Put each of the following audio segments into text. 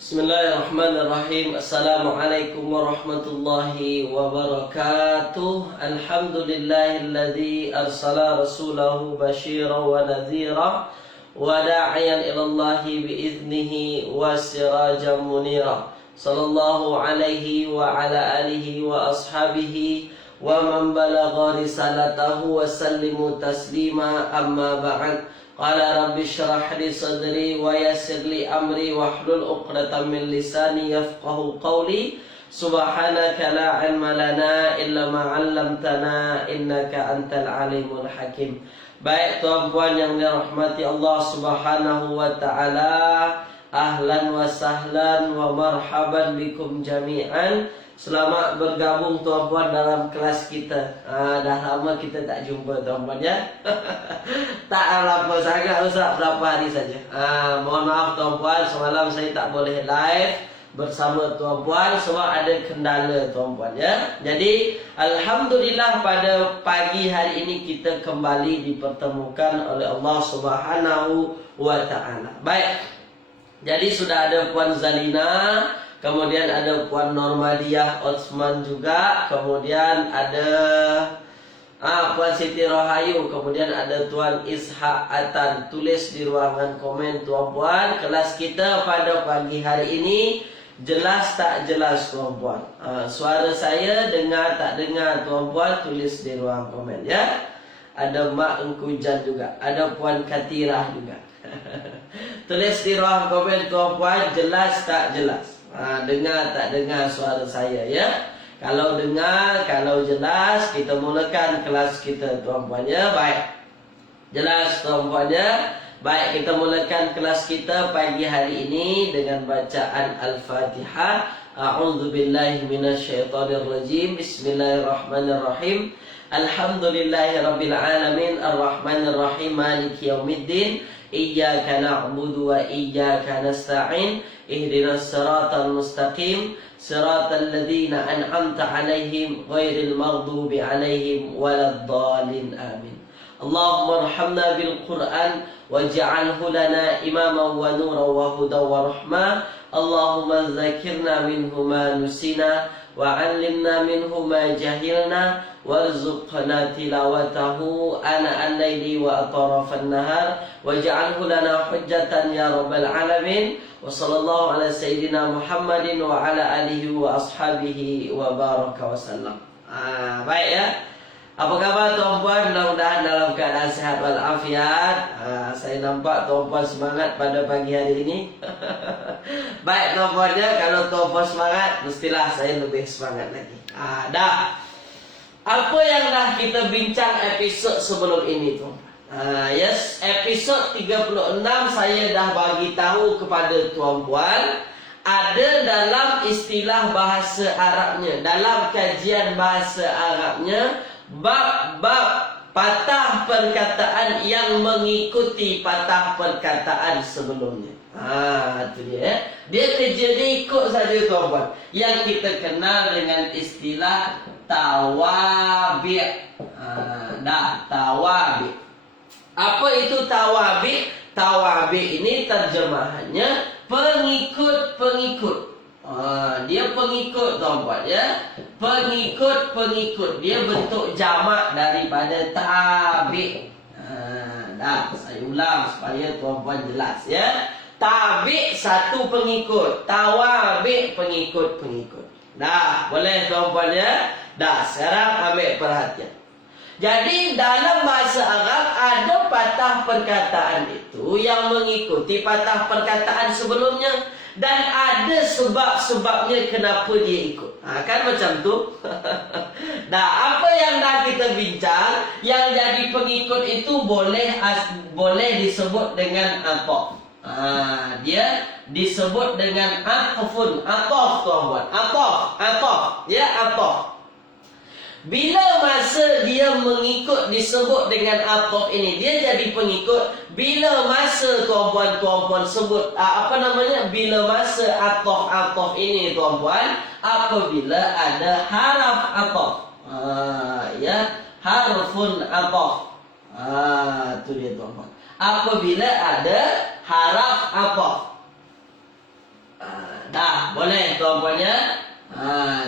Bismillahirrahmanirrahim. Assalamualaikum warahmatullahi wabarakatuh. Alhamdulillahilladzi arsala rasulahu basyiran wa nadhira wa da'iyan ilallahi biiznihi wa sirajan munira. Sallallahu alaihi wa ala alihi wa ashabihi wa man balagha risalatahu wa sallimu taslima, amma ba'd. Qala rabbi syrah li sadri wa yassir li amri wahlul 'uqdatam min lisani yafqahu qawli. Subhanaka la 'ilma lana illa ma 'allamtana innaka antal alimul hakim. Baik tuan-puan yang dirahmati Allah Subhanahu wa taala, ahlan wa sahlan wa marhaban bikum jami'an. Selamat bergabung tuan-puan dalam kelas kita. Dah lama kita tak jumpa tuan-puan ya. Tak lama sangat Ustaz, berapa hari saja. Mohon maaf tuan-puan, semalam saya tak boleh live bersama tuan-puan sebab ada kendala tuan-puan ya. Jadi alhamdulillah pada pagi hari ini kita kembali dipertemukan oleh Allah Subhanahu wa taala. Baik. Jadi sudah ada Puan Zalina, kemudian ada Puan Normadiah Osman juga, kemudian ada Puan Siti Rohayu, kemudian ada Tuan Ishak Atan. Tulis di ruangan komen tuan-puan, kelas kita pada pagi hari ini jelas tak jelas tuan-puan. Suara saya dengar tak dengar tuan-puan, tulis di ruang komen ya. Ada Mak Engkujan juga, ada Puan Katirah juga. Tulis di ruang komen tuan-puan, jelas tak jelas. Dengar tak dengar suara saya ya. Kalau dengar, kalau jelas, kita mulakan kelas kita tuan-puan ya. Baik, jelas tuan-puan ya. Baik, kita mulakan kelas kita pagi hari ini dengan bacaan Al-Fatihah. A'udzubillahi minasyaitonirrajim. Bismillahirrahmanirrahim. Alhamdulillahirabbil alamin, arrahmanirrahim, maliki yaumiddin. Iyyaka na'budu wa iyyaka nasta'in. Ihdinas siratal mustaqim, siratal ladzina an'amta 'alaihim ghairil maghdubi 'alaihim waladdallin. Amin. Allahumma arhamna bil Qur'an waj'alhu lana imaman wa nuran wa hudan wa rahmah. Allahumma dzakirna minhu ma nusina wa 'allimna minhu ma jahilna warzuqna tilawatahu ana al-laili wa atrafan nahar waj'alhu lana hujjatan ya rabbal alamin. Wa sallallahu ala sayyidina Muhammadin wa ala alihi wa ashabihi wa baraka wa sallam. Baik ya. Apa khabar tuan-puan? Mudah-mudahan dalam keadaan sehat walafiat. Saya nampak tuan-puan semangat pada pagi hari ini. Baik tuan-puan ya, kalau tuan-puan semangat, mestilah saya lebih semangat lagi. Dah. Apa yang dah kita bincang episod sebelum ini tuan? Yes, episod 36 saya dah bagi tahu kepada tuan-puan, ada dalam istilah bahasa Arabnya, dalam kajian bahasa Arabnya, bab-bab patah perkataan yang mengikuti patah perkataan sebelumnya. Itu dia. Dia kerja dia ikut saja tuan-puan. Yang kita kenal dengan istilah tawabi'. Tawabi'. Apa itu tawabi'? Tawabi' ini terjemahannya pengikut-pengikut. Dia pengikut tuan-puan ya. Pengikut-pengikut. Dia bentuk jamak daripada tabi'. Saya ulang supaya tuan-puan jelas ya. Tabi' satu pengikut, tawabi' pengikut-pengikut. Boleh tuan-puan ya. Sekarang ambil perhatian. Jadi dalam bahasa Arab ada patah perkataan itu yang mengikuti patah perkataan sebelumnya, dan ada sebab-sebabnya kenapa dia ikut. Kan macam tu. Apa yang dah kita bincang, yang jadi pengikut itu boleh disebut dengan ataf. Dia disebut dengan atafun. Ataf tuan-puan. Ataf. Ya, ataf. Bila masa dia mengikut disebut dengan ataf ini, dia jadi pengikut. Bila masa tuan-puan sebut bila masa ataf ini tuan-puan, apabila ada haraf ataf. Ya, harfun ataf. Itu dia tuan-puan. Apabila ada haraf ataf. tuan-puan ya?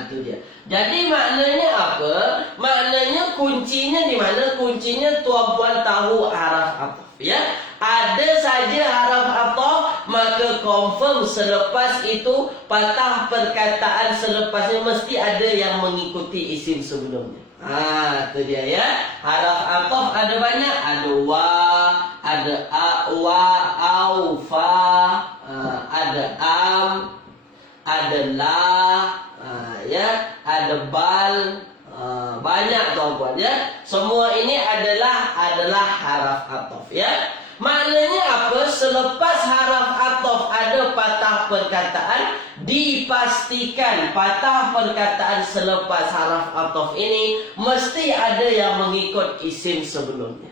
Itu dia. Jadi maknanya apa? Maknanya kuncinya di mana? Kuncinya tuan-puan tahu haraf ataf ya. Ada saja haraf ataf, maka confirm selepas itu patah perkataan selepasnya mesti ada yang mengikuti isim sebelumnya. Itu dia ya. Haraf ataf ada banyak, ada wa, ada a, wa, au, fa, ada am, ada la, ya, ada bal, banyak tuan-puan ya. Semua ini adalah haraf ataf ya. Maknanya apa? Selepas haraf ataf ada patah perkataan, dipastikan patah perkataan selepas haraf ataf ini mesti ada yang mengikut isim sebelumnya.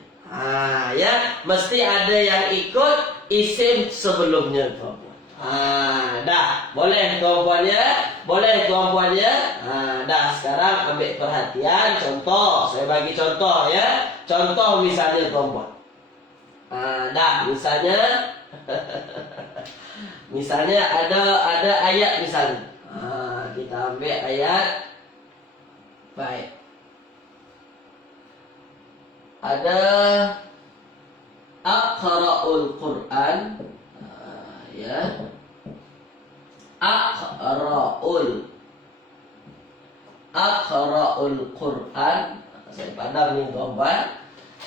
Ya, mesti ada yang ikut isim sebelumnya tuan-puan. Dah, boleh tuan-puan ya? Boleh tuan-puan ya? Dah, sekarang ambil perhatian. Contoh, saya bagi contoh ya. Contoh misalnya tuan-puan. Dah, misalnya misalnya ada ayat misalnya. Kita ambil ayat. Baik. Ada aqra'ul Qur'an. Ya. Aqra'ul Qur'an. Saya pandang ni tuan-tuan.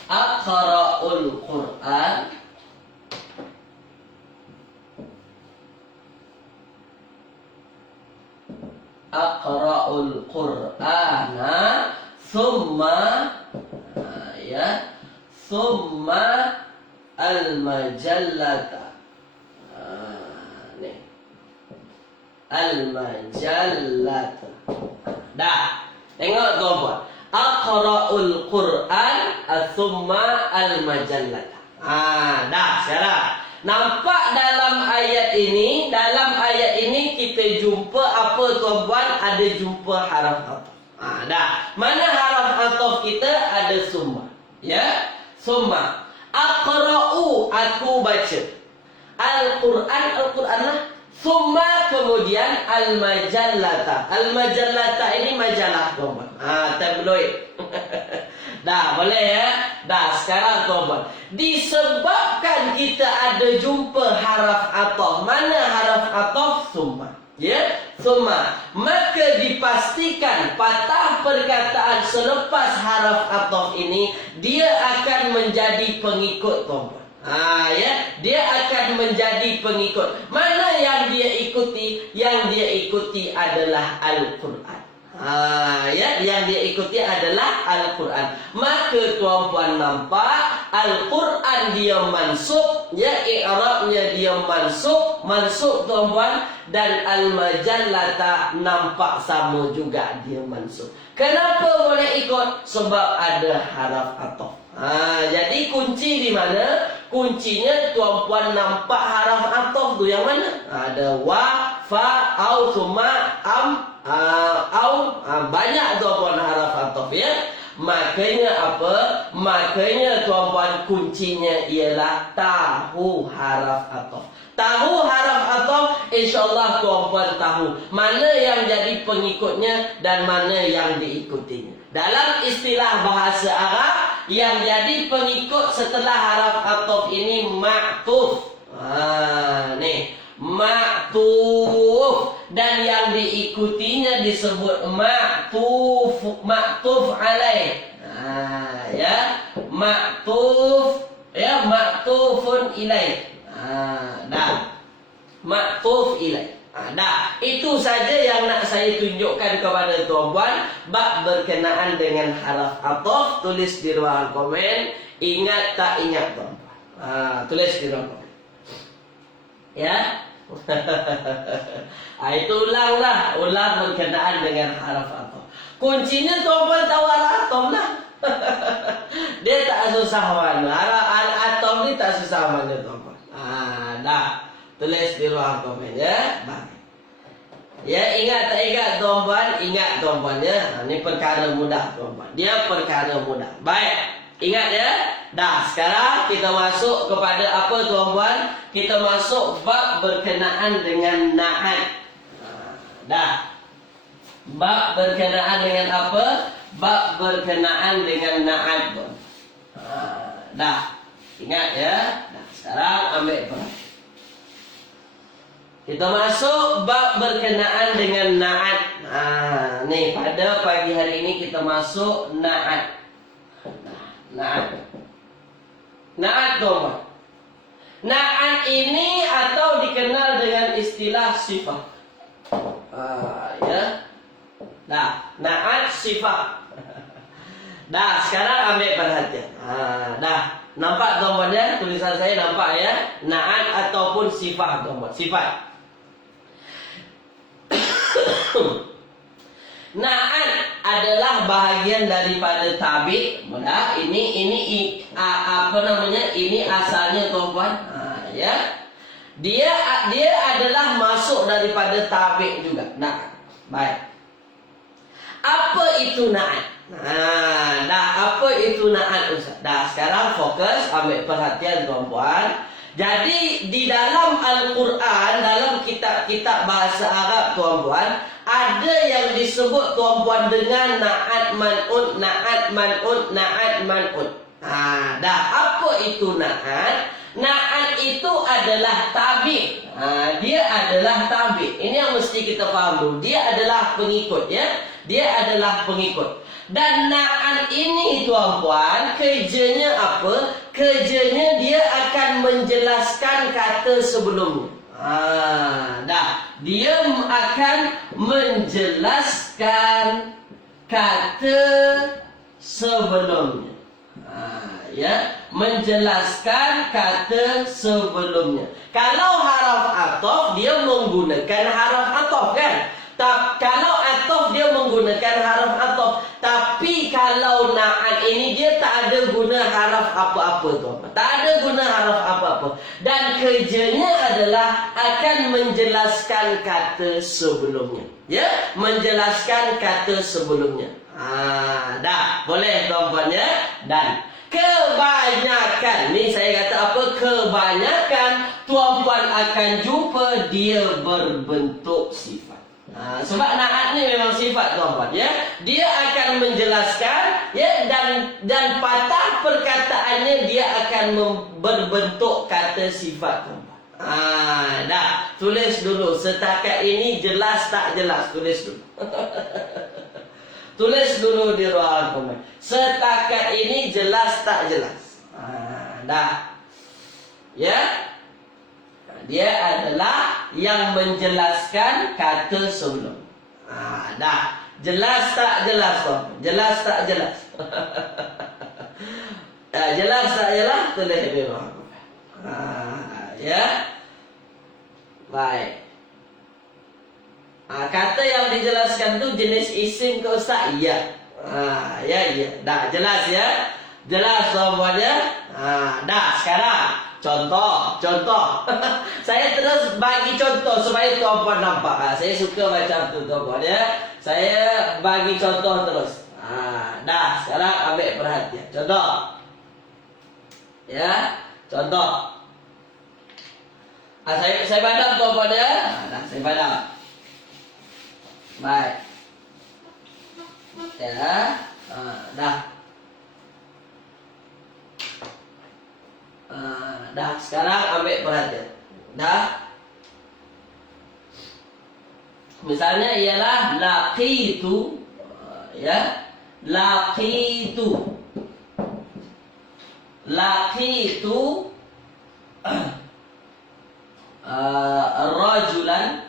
Aqra'ul Qur'an. Aqra'ul Qur'ana thumma ya, thumma al-majallata. Nih. Al-majallata. Dah. Tengok tuan-puan. Aqra'ul Qur'an thumma al-majallata. Dah sekarang. Nampak dalam ayat ini kita jumpa apa tuan-puan? Ada jumpa haraf ataf. Dah. Mana haraf ataf kita? Ada summa. Ya? Summa. Aqra'u, aku baca. Al-Quran lah. Summa kemudian al-majallata. Al-majallata ini majalah tuan-puan. Tabloid. Dah, boleh ya? Dah, sekarang tuan-puan. Disebabkan kita ada jumpa haraf ataf. Mana haraf ataf? Summa. Ya? Summa. Maka dipastikan patah perkataan selepas haraf ataf ini, dia akan menjadi pengikut tuan-puan. Ya, dia akan menjadi pengikut. Mana yang dia ikuti? Yang dia ikuti adalah Al-Quran. Ya, yang dia ikuti adalah Al-Quran. Maka tuan-puan nampak Al-Quran dia mansub, ya, i'rabnya dia mansub tuan-puan, dan al-majallata nampak sama juga dia mansub. Kenapa boleh ikut? Sebab ada haraf ataf. Jadi kunci di mana? Kuncinya tuan-puan nampak haraf ataf tu yang mana? Ada wa, fa, au, summa, am, au. Banyak tuan-puan haraf ataf ya. Makanya apa? Makanya tuan-puan kuncinya ialah tahu haraf ataf. Tahu haraf ataf, insya-Allah tuan-puan tahu mana yang jadi pengikutnya dan mana yang diikutinya. Dalam istilah bahasa Arab, yang jadi pengikut setelah haraf ataf ini ma'tuf. Nih, ma'tuf, dan yang diikutinya disebut ma'tuf alaih. Ya, ma'tuf, ya, ma'tufun ilaih. Dah, ma'tuf ilaih. Dah, itu saja yang nak saya tunjukkan kepada tuan-puan bab berkenaan dengan haraf ataf. Tulis di ruang komen. Ingat tak ingat tuan-puan? Tulis di ruang komen. Ya. Itu ulanglah, ulang berkenaan dengan haraf ataf. Kuncinya tuan-puan tahu haraf ataf lah. Dia tak susah mana. Haraf ataf ni tak susah mana tuan-puan. Dah. Tulis di ruang komen ya. Baik. Ya, ingat tak ingat tuan-puan? Ingat tuan-puan ya. Ini perkara mudah tuan-puan. Dia perkara mudah. Baik. Ingat ya. Dah, sekarang kita masuk kepada apa tuan-puan? Kita masuk bab berkenaan dengan na'at. Dah. Bab berkenaan dengan apa? Bab berkenaan dengan na'at. Dah. Ingat ya. Nah, sekarang ambil perhatian. Kita masuk bab berkenaan dengan na'at. Nih pada pagi hari ini kita masuk na'at. Na'at. Na'at tuan. Na'at ini atau dikenal dengan istilah sifat. Ya. Dah, na'at sifat. Dah, sekarang ambil perhatian. Dah. Nampak tuan ya? Tulisan saya nampak ya? Na'at ataupun sifat tuan. Sifat. Na'at adalah bahagian daripada tabi'. Mudah. Ini apa namanya? Ini asalnya tuan-tuan. Ya. Dia adalah masuk daripada tabi' juga. Na'at. Baik. Apa itu na'at? Dah, apa itu na'at Ustaz? Dah, sekarang fokus ambil perhatian tuan-tuan. Jadi di dalam Al-Quran, dalam kitab-kitab bahasa Arab tuan-tuan, ada yang disebut tuan-tuan dengan na'at man'ut, na'at man'ut, na'at man'ut. Dah, apa itu na'at? Na'at itu adalah tabi'. Dia adalah tabi'. Ini yang mesti kita faham dulu. Dia adalah pengikut ya. Dia adalah pengikut. Dan na'at ini tuan-tuan, kerjanya apa? Kerjanya dia akan menjelaskan kata sebelumnya. Dah. Dia akan menjelaskan kata sebelumnya. Ya, menjelaskan kata sebelumnya. Kalau haraf atof dia menggunakan haraf atof kan? Kalau atof dia menggunakan haraf atof. Tapi kalau na'at ini dia tak ada guna haraf apa-apa tu. Tak ada guna haraf apa-apa. Dan kerjanya adalah akan menjelaskan kata sebelumnya. Ya, menjelaskan kata sebelumnya. Dah, boleh tuan-tuan ya. Dan kebanyakan, ni saya kata apa? Kebanyakan tuan-tuan akan jumpa dia berbentuk sifat. Sebab na'at ni memang sifat tuan-tuan ya. Dia akan menjelaskan ya, dan patah perkataannya dia akan berbentuk kata sifat tuan-tuan. Dah, tulis dulu. Setakat ini jelas tak jelas? Tulis dulu. Tulis dulu di ruang komen. Setakat ini jelas tak jelas? Dah. Ya. Dia adalah yang menjelaskan kata sebelum. Dah. Jelas tak jelas tuan? Jelas tak jelas? Jelas tak jelas? Tulis di ruang komen. Ya. Baik. Kata yang dijelaskan tu jenis isim ke Ustaz? Ya. Ya. Dah jelas ya. Jelas tuan-tuan ya. Dah, sekarang contoh. Saya terus bagi contoh supaya tuan-tuan nampak. Saya suka macam tu tuan-tuan ya. Saya bagi contoh terus. Dah, sekarang ambil perhatian. Contoh. Ya, contoh. Saya padam tuan-tuan ya. Dah, saya padam. Baik. Ya. Dah. Dah. Sekarang ambil perhatian. Dah. Misalnya ialah laqitu. Ya. Laqitu. Laqitu rajulan.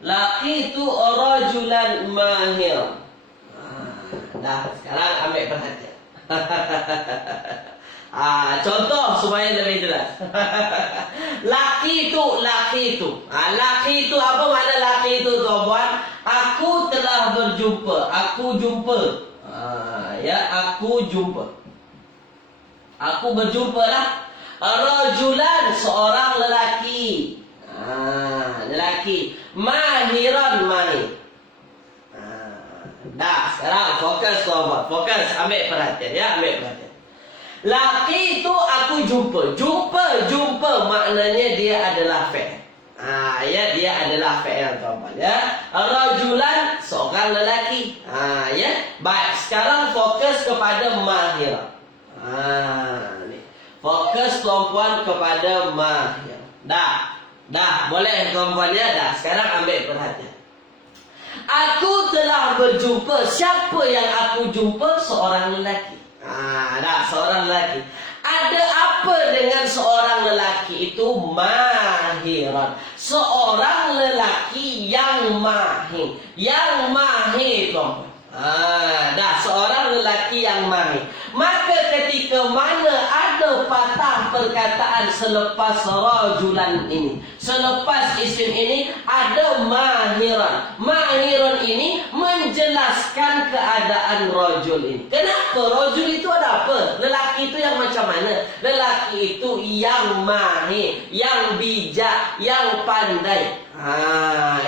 Laqitu rajulan mahir. Dah, sekarang ambil perhatian. Contoh supaya lebih jelas. Laqitu. Laqitu apa makna laqitu tuan-tuan? Aku telah berjumpa. Aku jumpa. Ya, aku jumpa. Aku berjumpa lah. Rajulan, seorang lelaki. Lelaki. Mahiran, mahir. Dah, sekarang fokus tuan-tuan. Fokus, ambil perhatian ya, ambil perhatian. Laki itu aku jumpa. Jumpa. maknanya dia adalah fi'il. Ya, dia adalah fi'il tuan-tuan ya. Rajulan seorang lelaki. Ya. Baik, sekarang fokus kepada mahiran. Ni. Fokus tuan-tuan kepada mahiran. Dah, boleh tuan-tuan ya. Dah, sekarang ambil perhatian. Aku telah berjumpa. Siapa yang aku jumpa? Seorang lelaki. Seorang lelaki. Ada apa dengan seorang lelaki itu? Mahiran. Seorang lelaki yang mahir. Yang mahir tuan-tuan. Seorang lelaki yang mahir. Maka ketika mana ada patah perkataan selepas rajulan ini, selepas isim ini ada mahiran. Mahiran ini menjelaskan keadaan rajul ini. Kenapa rajul itu ada apa? Lelaki itu yang macam mana? Lelaki itu yang mahir, yang bijak, yang pandai.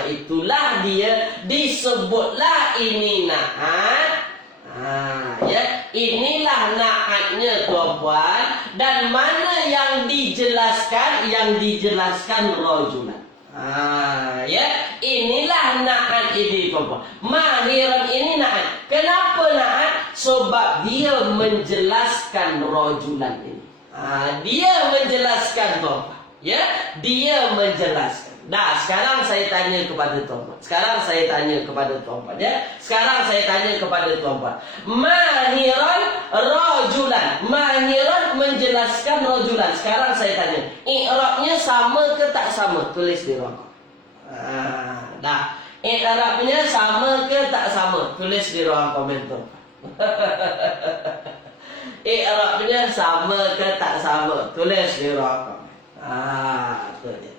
Itulah dia, disebutlah ini na'at. Ya, inilah na'atnya tuan-tuan. Dan mana yang dijelaskan? Yang dijelaskan rajulan. Ya, inilah na'at ini tuan-tuan. Mahiran ini na'at. Kenapa na'at? Sebab dia menjelaskan rajulan ini. Dia menjelaskan tuan-tuan. Ya, dia menjelaskan. Sekarang saya tanya kepada tuan-tuan. Sekarang saya tanya kepada tuan-tuan ya. Sekarang saya tanya kepada tuan-tuan. Mahiran rajulan. Mahiran menjelaskan rajulan. Sekarang saya tanya, i'rabnya sama ke tak sama? Tulis di ruang. I'rabnya sama ke tak sama? Tulis di ruang komentar. I'rabnya sama ke tak sama? Tulis di ruang komen. Itu dia.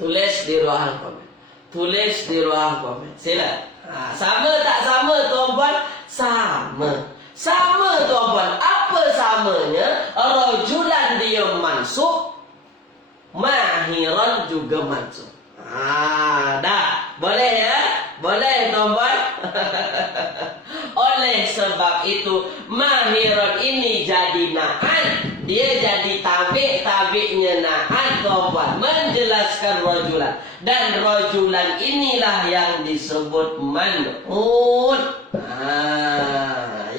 Tulis di ruang komen. Tulis di ruang komen. Sila. Sama tak sama tuan-puan? Sama. Sama tuan-puan. Apa samanya? Rajulan dia mansub. Mahiran juga mansub. Dah. Boleh ya? Boleh tuan-puan? Oleh sebab itu mahiran ini jadi na'at. Dia jadi tabik-tabiknya na'at tuan-puan, menjelaskan rajulan. Dan rajulan inilah yang disebut man'ut.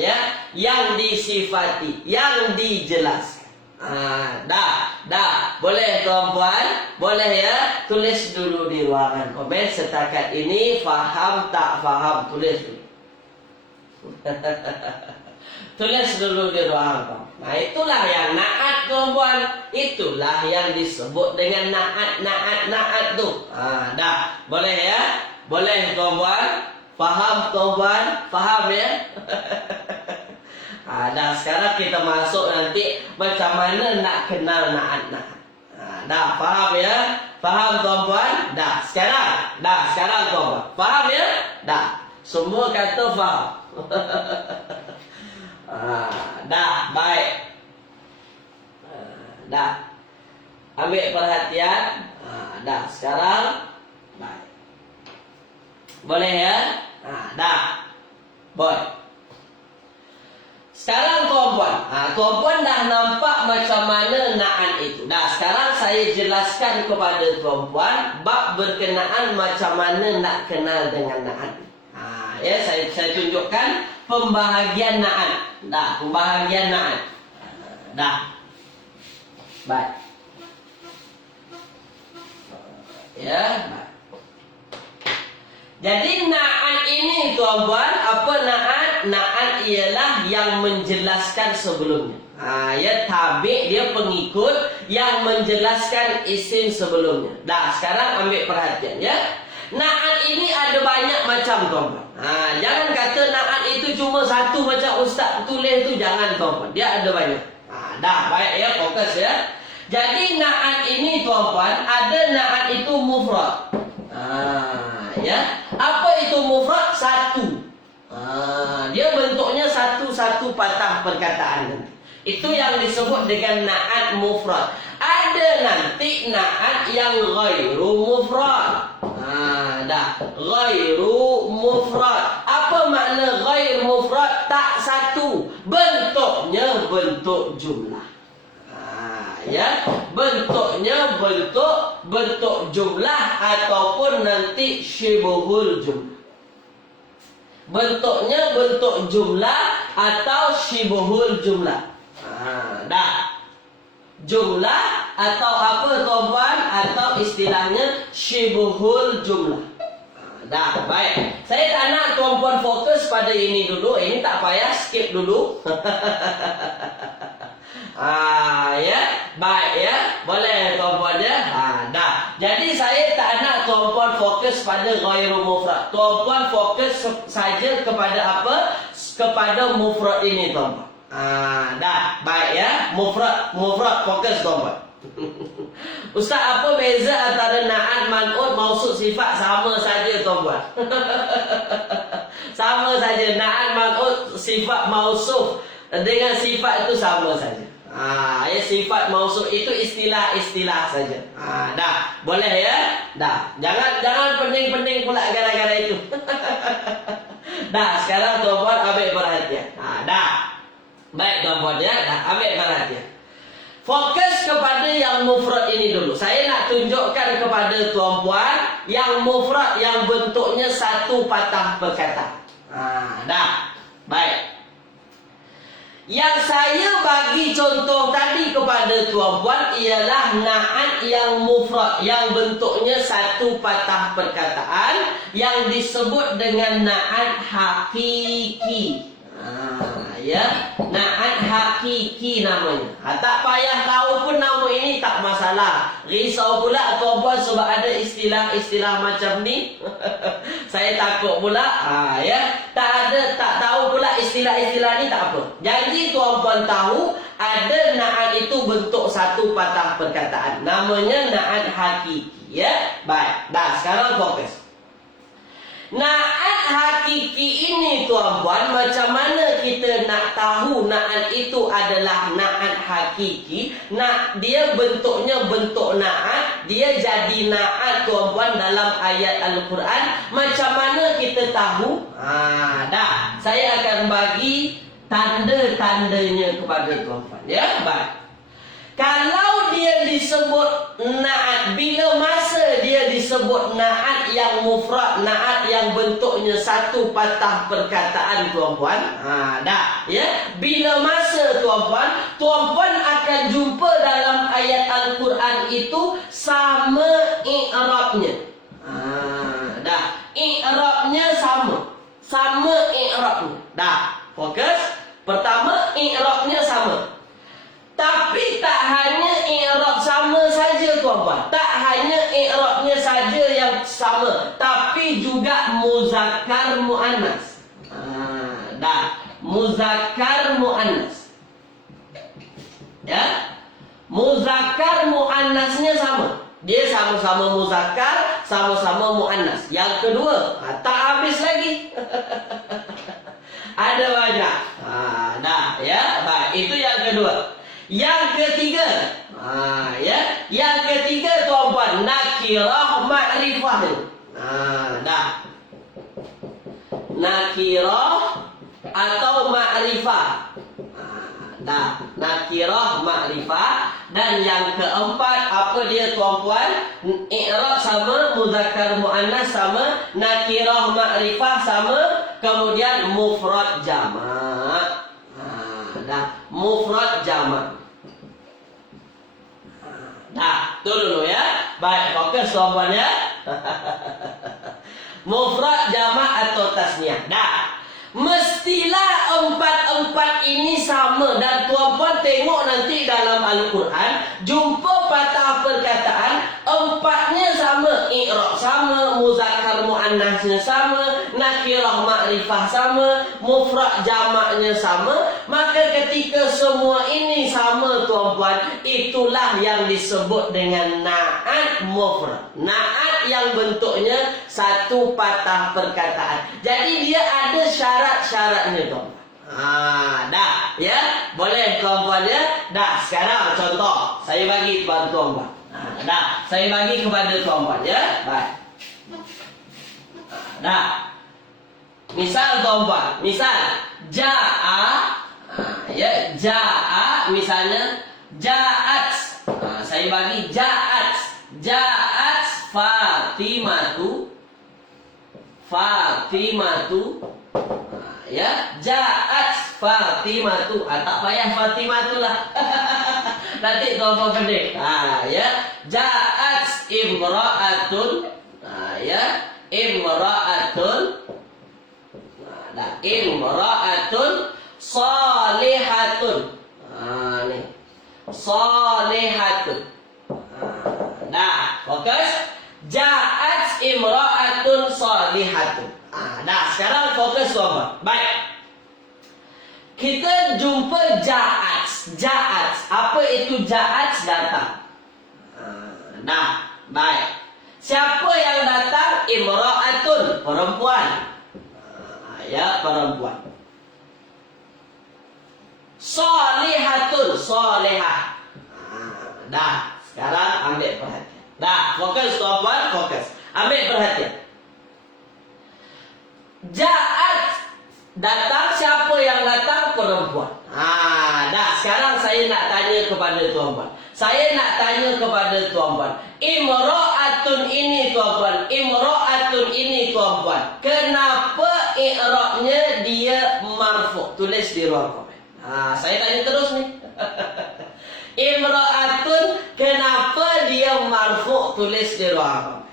Ya, yang disifati, yang dijelaskan. Dah. Boleh tuan-puan? Boleh ya? Tulis dulu di ruangan komen setakat ini faham tak faham, tulis dulu. Tulis dulu di ruangan komen. Itulah yang na'at tuan-puan. Itulah yang disebut dengan na'at tu. Dah. Boleh ya? Boleh tuan-puan? Faham tuan-puan? Faham ya? Dah, sekarang kita masuk nanti macam mana nak kenal na'at. Dah, faham ya? Faham tuan-puan? Dah, sekarang tuan-puan. Faham ya? Dah. Semua kata faham. Dah, baik. Dah. Ambil perhatian. Dah, sekarang baik. Boleh ya? Dah. Boleh. Sekarang tuan-puan, tuan-puan dah nampak macam mana na'at itu. Dah, sekarang saya jelaskan kepada tuan-puan bab berkenaan macam mana nak kenal dengan na'at. Ya, saya tunjukkan pembahagian na'at. Dah, pembahagian na'at. Dah. Baik. Ya, baik. Jadi na'at ini tuan-puan, apa na'at? Na'at ialah yang menjelaskan sebelumnya. Ya, tabik dia pengikut yang menjelaskan isim sebelumnya. Dah, sekarang ambil perhatian ya. Na'at ini ada banyak macam tuan-puan. Jangan kata na'at itu cuma satu macam ustaz tulis tu, jangan tuan-puan. Dia ada banyak. Dah, baik ya, fokus ya. Jadi na'at ini tuan-puan, ada na'at itu mufrad. Ya, apa itu mufrad? Satu. Dia bentuknya satu-satu patah perkataan. Itu yang disebut dengan na'at mufrad. Ada nanti na'at yang ghairu mufrad. Dah, ghairu mufrad. Apa makna ghair mufrad? Tak satu. Bentuknya bentuk jumlah. Ya, bentuknya bentuk jumlah ataupun nanti syibhul jumlah. Bentuknya bentuk jumlah atau syibhul jumlah. Dah. Jumlah atau apa tuan-puan, atau istilahnya syibhul jumlah. Dah, baik. Saya tak nak tuan-puan fokus pada ini dulu. Ini tak payah, skip dulu. Ya, baik ya. Boleh tuan-puan ya. Dah. Jadi saya tak nak tuan-puan fokus pada ghairu mufrad. Tuan-puan fokus saja kepada apa? Kepada mufrad ini tuan-puan. Dah, baik ya. Mufrad fokus tuan-puan. Ustaz, apa beza antara na'at, man'ut, mausuf, sifat? Sama saja tuan-puan. Sama saja. Na'at, man'ut, sifat, mausuf dengan sifat itu sama saja. Ya, sifat mausuf itu istilah-istilah saja. Dah, boleh ya? Dah. Jangan pening-pening pula gara-gara itu. Dah, sekarang tuan-puan ambil perhatian. Dah. Baik tuan-puan ya, dah ambil perhatian. Fokus kepada yang mufrad ini dulu. Saya nak tunjukkan kepada tuan-puan yang mufrad yang bentuknya satu patah perkataan. Dah. Baik. Yang saya bagi contoh tadi kepada tuan-puan ialah na'at yang mufrad yang bentuknya satu patah perkataan yang disebut dengan na'at hakiki. Ya, na'at hakiki namanya. Tak payah tahu pun nama ini, tak masalah. Risau pula tuan-puan sebab ada istilah-istilah macam ni. Saya takut pula. Ya, tak tahu pula istilah-istilah ni, tak apa. Jadi tuan-puan tahu ada na'at itu bentuk satu patah perkataan. Namanya na'at hakiki. Ya, baik. Dah, sekarang fokus. Na'at hakiki ini tuan-puan, macam mana kita nak tahu na'at itu adalah na'at hakiki? Dia bentuknya bentuk na'at, dia jadi na'at tuan-puan dalam ayat Al-Quran. Macam mana kita tahu? Dah, saya akan bagi tanda-tandanya kepada tuan-puan. Ya, baik. Kalau dia disebut na'at, bila masa dia disebut na'at yang mufrad, na'at yang bentuknya satu patah perkataan tuan-puan. Dah, ya. Bila masa tuan-puan akan jumpa dalam ayat Al-Quran itu sama i'rabnya. Dah, i'rabnya sama. Sama i'rabnya. Dah, fokus. Pertama, i'rabnya sama. Tapi tak hanya i'rab sama saja tuan-puan. Tak hanya i'rabnya saja yang sama, tapi juga muzakkar muannas. Dah, muzakkar muannas. Ya. Muzakkar muannasnya sama. Dia sama-sama muzakkar, sama-sama muannas. Yang kedua, tak habis lagi. Ada banyak. Dah, ya. Baik, itu yang kedua. Yang ketiga, ya, yang ketiga tuan-puan, nakirah ma'rifah. Dah, nakirah atau ma'rifah. Dah, nakirah ma'rifah. Dan yang keempat, apa dia tuan-puan? I'rab sama, muzakkar muannas sama, nakirah ma'rifah sama, kemudian mufrad jamak. Dah, mufrad jamak. Dah, tu dulu ya. Baik, fokus tuan-puan ya. Mufrad jamak atau tasniah. Dah. Mestilah empat-empat ini sama. Dan tuan-puan tengok nanti dalam Al-Quran, jumpa patah perkataan, empatnya sama. I'rab sama, muzakkar muannasnya sama, nakirah ma'rifah sama, mufrad jamaknya sama. Maka ketika semua ini sama tuan-puan, itulah yang disebut dengan na'at mufrad. Na'at yang bentuknya satu patah perkataan. Jadi dia ada syarat-syaratnya tuan-puan. Dah, ya. Boleh tuan-puan ya. Dah, sekarang contoh saya bagi kepada tuan-puan. Dah, saya bagi kepada tuan-puan ya. Baik. Dah. Misal tuan-puan, misal ja'a, ya, ja'a misalnya, ja'at Saya bagi ja'at. Ja'at Fatimatu. Fatimatu. Ya, ja'at Fatimatu. Tak payah Fatimatu lah. Nanti tuan-tuan pendek. Ya, ja'at imra'atun. Ya, imra'atun. Imra'atun salihatun. Nih. Salihatun. Fokus. Ja'at imra'atun salihatun. Sekarang fokus tuan-tuan. Baik. Kita jumpa ja'at. Ja'at. Apa itu ja'at? Datang. Baik. Siapa yang datang? Imra'atun, perempuan. Ya, perempuan. Salihatun, salihah. Sekarang ambil perhatian. Fokus tuan-tuan, fokus. Ambil perhatian. Ja'at datang, siapa yang datang? Perempuan. Sekarang saya nak tanya kepada tuan-tuan. Saya nak tanya kepada tuan-tuan. Imra'atun ini tuan-tuan. Imra'atun ini tuan-tuan. Kenapa i'rabnya dia marfu'? Tulis di ruang komen. Saya tanya terus nih. Imra'atun kenapa dia marfu'? Tulis di ruang komen.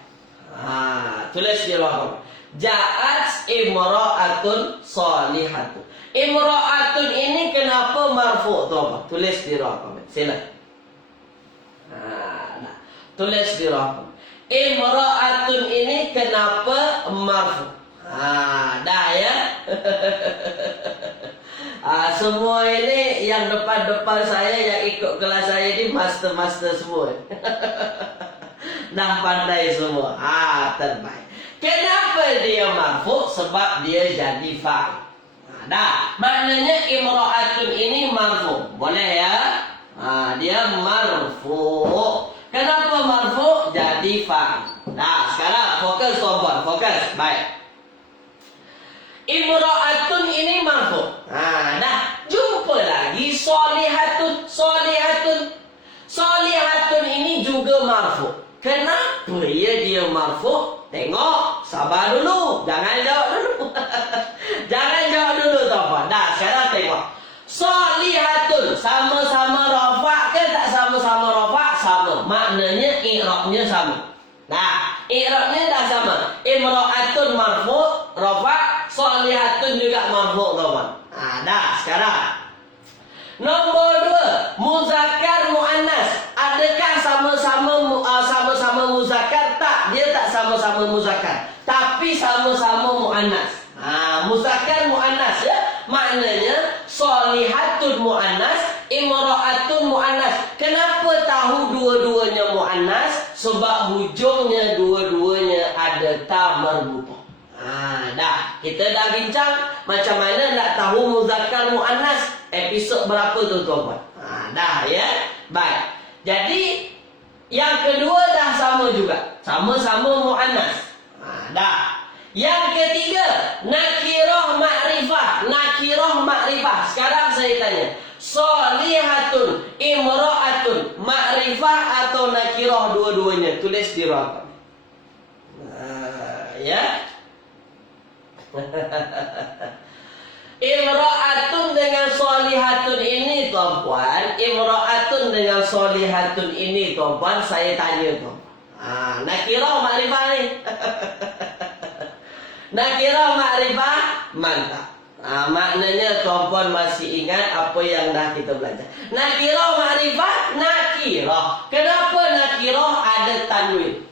Tulis di ruang komen. Ja'at imra'atun salihatun. Imra'atun ini kenapa marfu' tuan-tuan? Tulis di ruang komen. Silakan. Tulis di ruang komen. Imra'atun ini kenapa marfu'? Ya. Semua ini yang depan-depan saya, yang ikut kelas saya ini master-master semua. Dah pandai semua. Terbaik. Kenapa dia marfu'? Sebab dia jadi fa'il. Maknanya imra'atun ini marfu'. Boleh ya? Dia marfu'. Kenapa marfu'? Jadi fa'il. Sekarang fokus tuan-tuan. Fokus. Baik. Imra'atun ini marfu'. Jumpa lagi salihatun. Salihatun ini juga marfu'. Kenapa dia marfu'? Tengok, sabar dulu. Jangan jawab dulu. Jangan jawab dulu tuan-tuan. Sekarang tengok. Salihatun sama-sama rafa' ke tak sama-sama rafa'? Sama. Maknanya i'rabnya sama. I'rabnya dah sama. Imra'atun marfu' rafa', salihatun juga marfu' tuan-tuan. Sekarang. Nombor 2, muzakkar muannas. Adakah sama-sama muzakkar? Tak, dia tak sama-sama muzakkar, tapi sama-sama muannas. Muzakkar muannas ya. Maknanya salihatun muannas, imra'atun muannas. Kenapa tahu dua-duanya muannas? Sebab hujungnya dua-duanya ada ta marbutah. Kita dah bincang macam mana nak tahu muzakkar muannas. Episod berapa tu tuan-tuan? Ya. Baik. Jadi yang kedua dah sama juga. Sama-sama muannas. Yang ketiga, nakirah ma'rifah. Nakirah ma'rifah. Sekarang saya tanya, salihatun, imra'atun, ma'rifah atau nakirah dua-duanya? Tulis di ruang komen. Ya. Imra'atun dengan salihatun ini tuan-puan. Imra'atun dengan salihatun ini tuan-puan. Saya tanya tuan-puan. Nakirah ma'rifah ni. Nakirah ma'rifah. Mantap. Maknanya tuan-puan masih ingat apa yang dah kita belajar. Nakirah ma'rifah. Nakirah. Kenapa nakirah ada tanwin?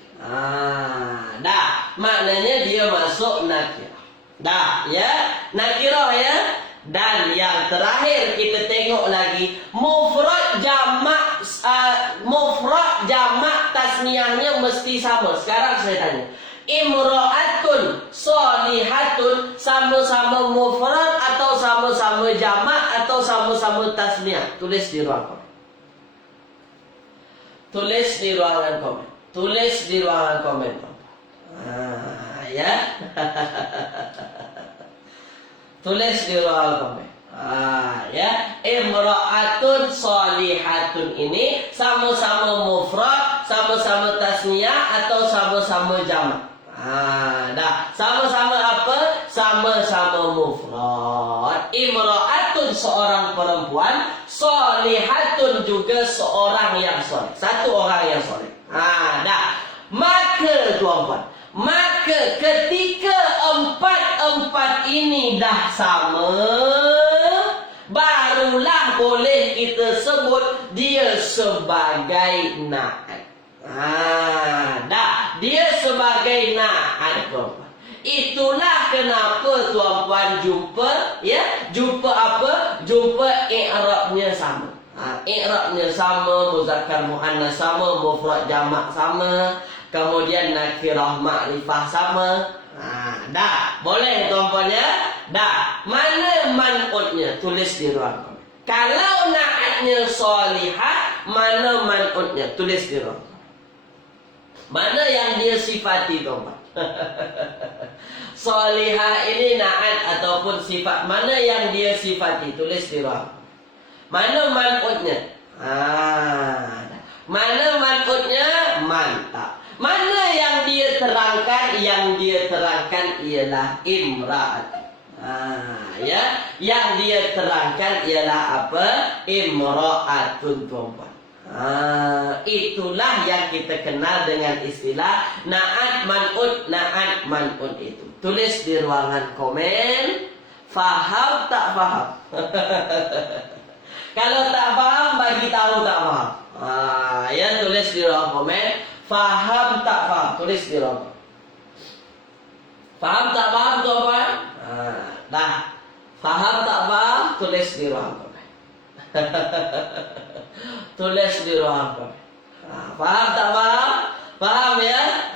Maknanya dia masuk nakirah. Ya, nakirah ya. Dan yang terakhir kita tengok lagi mufrad jamak tasniahnya mesti sama. Sekarang saya tanya, imra'atun, salihatun sama-sama mufrad atau sama-sama jamak atau sama-sama tasniah? Tulis di ruang komen. Tulis di ruangan komen. Tulis di ruangan komen. Ya. Tulis di ruang komen. Ya, imra'atun shalihatun ini sama-sama mufrad, sama-sama tasniyah atau sama-sama jamak. Dah, sama-sama apa? Sama-sama mufrad. Imra'atun seorang perempuan, shalihatun juga seorang yang soleh. Satu orang yang soleh. Dah. Maka tuan-tuan, maka ketika empat ini dah sama, barulah boleh kita sebut dia sebagai na'at. Dah, dia sebagai na'at, tuan-tuan. Itulah kenapa tuan-tuan jumpa, ya, jumpa apa? Jumpa i'rabnya sama. I'rabnya sama, muzakkar muannas sama, mufrad jamak sama, kemudian nakirah ma'rifah sama. Dah, boleh tuan-tuan ya? Dah, mana man'utnya? Tulis di ruang komen. Kalau na'atnya sholihah, mana man'utnya? Tulis di ruang komen. Mana yang dia sifati tuan-tuan? Sholihah ini na'at ataupun sifat, mana yang dia sifati? Tulis di ruang. Mana man'utnya? Mana man'utnya? Mantap. Mana yang dia terangkan? Yang dia terangkan ialah imra'at. Ya, yang dia terangkan ialah apa? Imra'atun, tuan-tuan. Itulah yang kita kenal dengan istilah na'at man'ut, na'at man'ut itu. Tulis di ruangan komen. Faham tak faham? Kalau tak faham, bagi tahu tak faham. Ya, tulis di ruang komen. Faham tak faham? Tulis di ruang komen. Faham tak faham, tuan-tuan? Dah. Faham tak faham? Tulis di ruang komen. Tulis di ruang komen. Faham tak faham? Faham ya?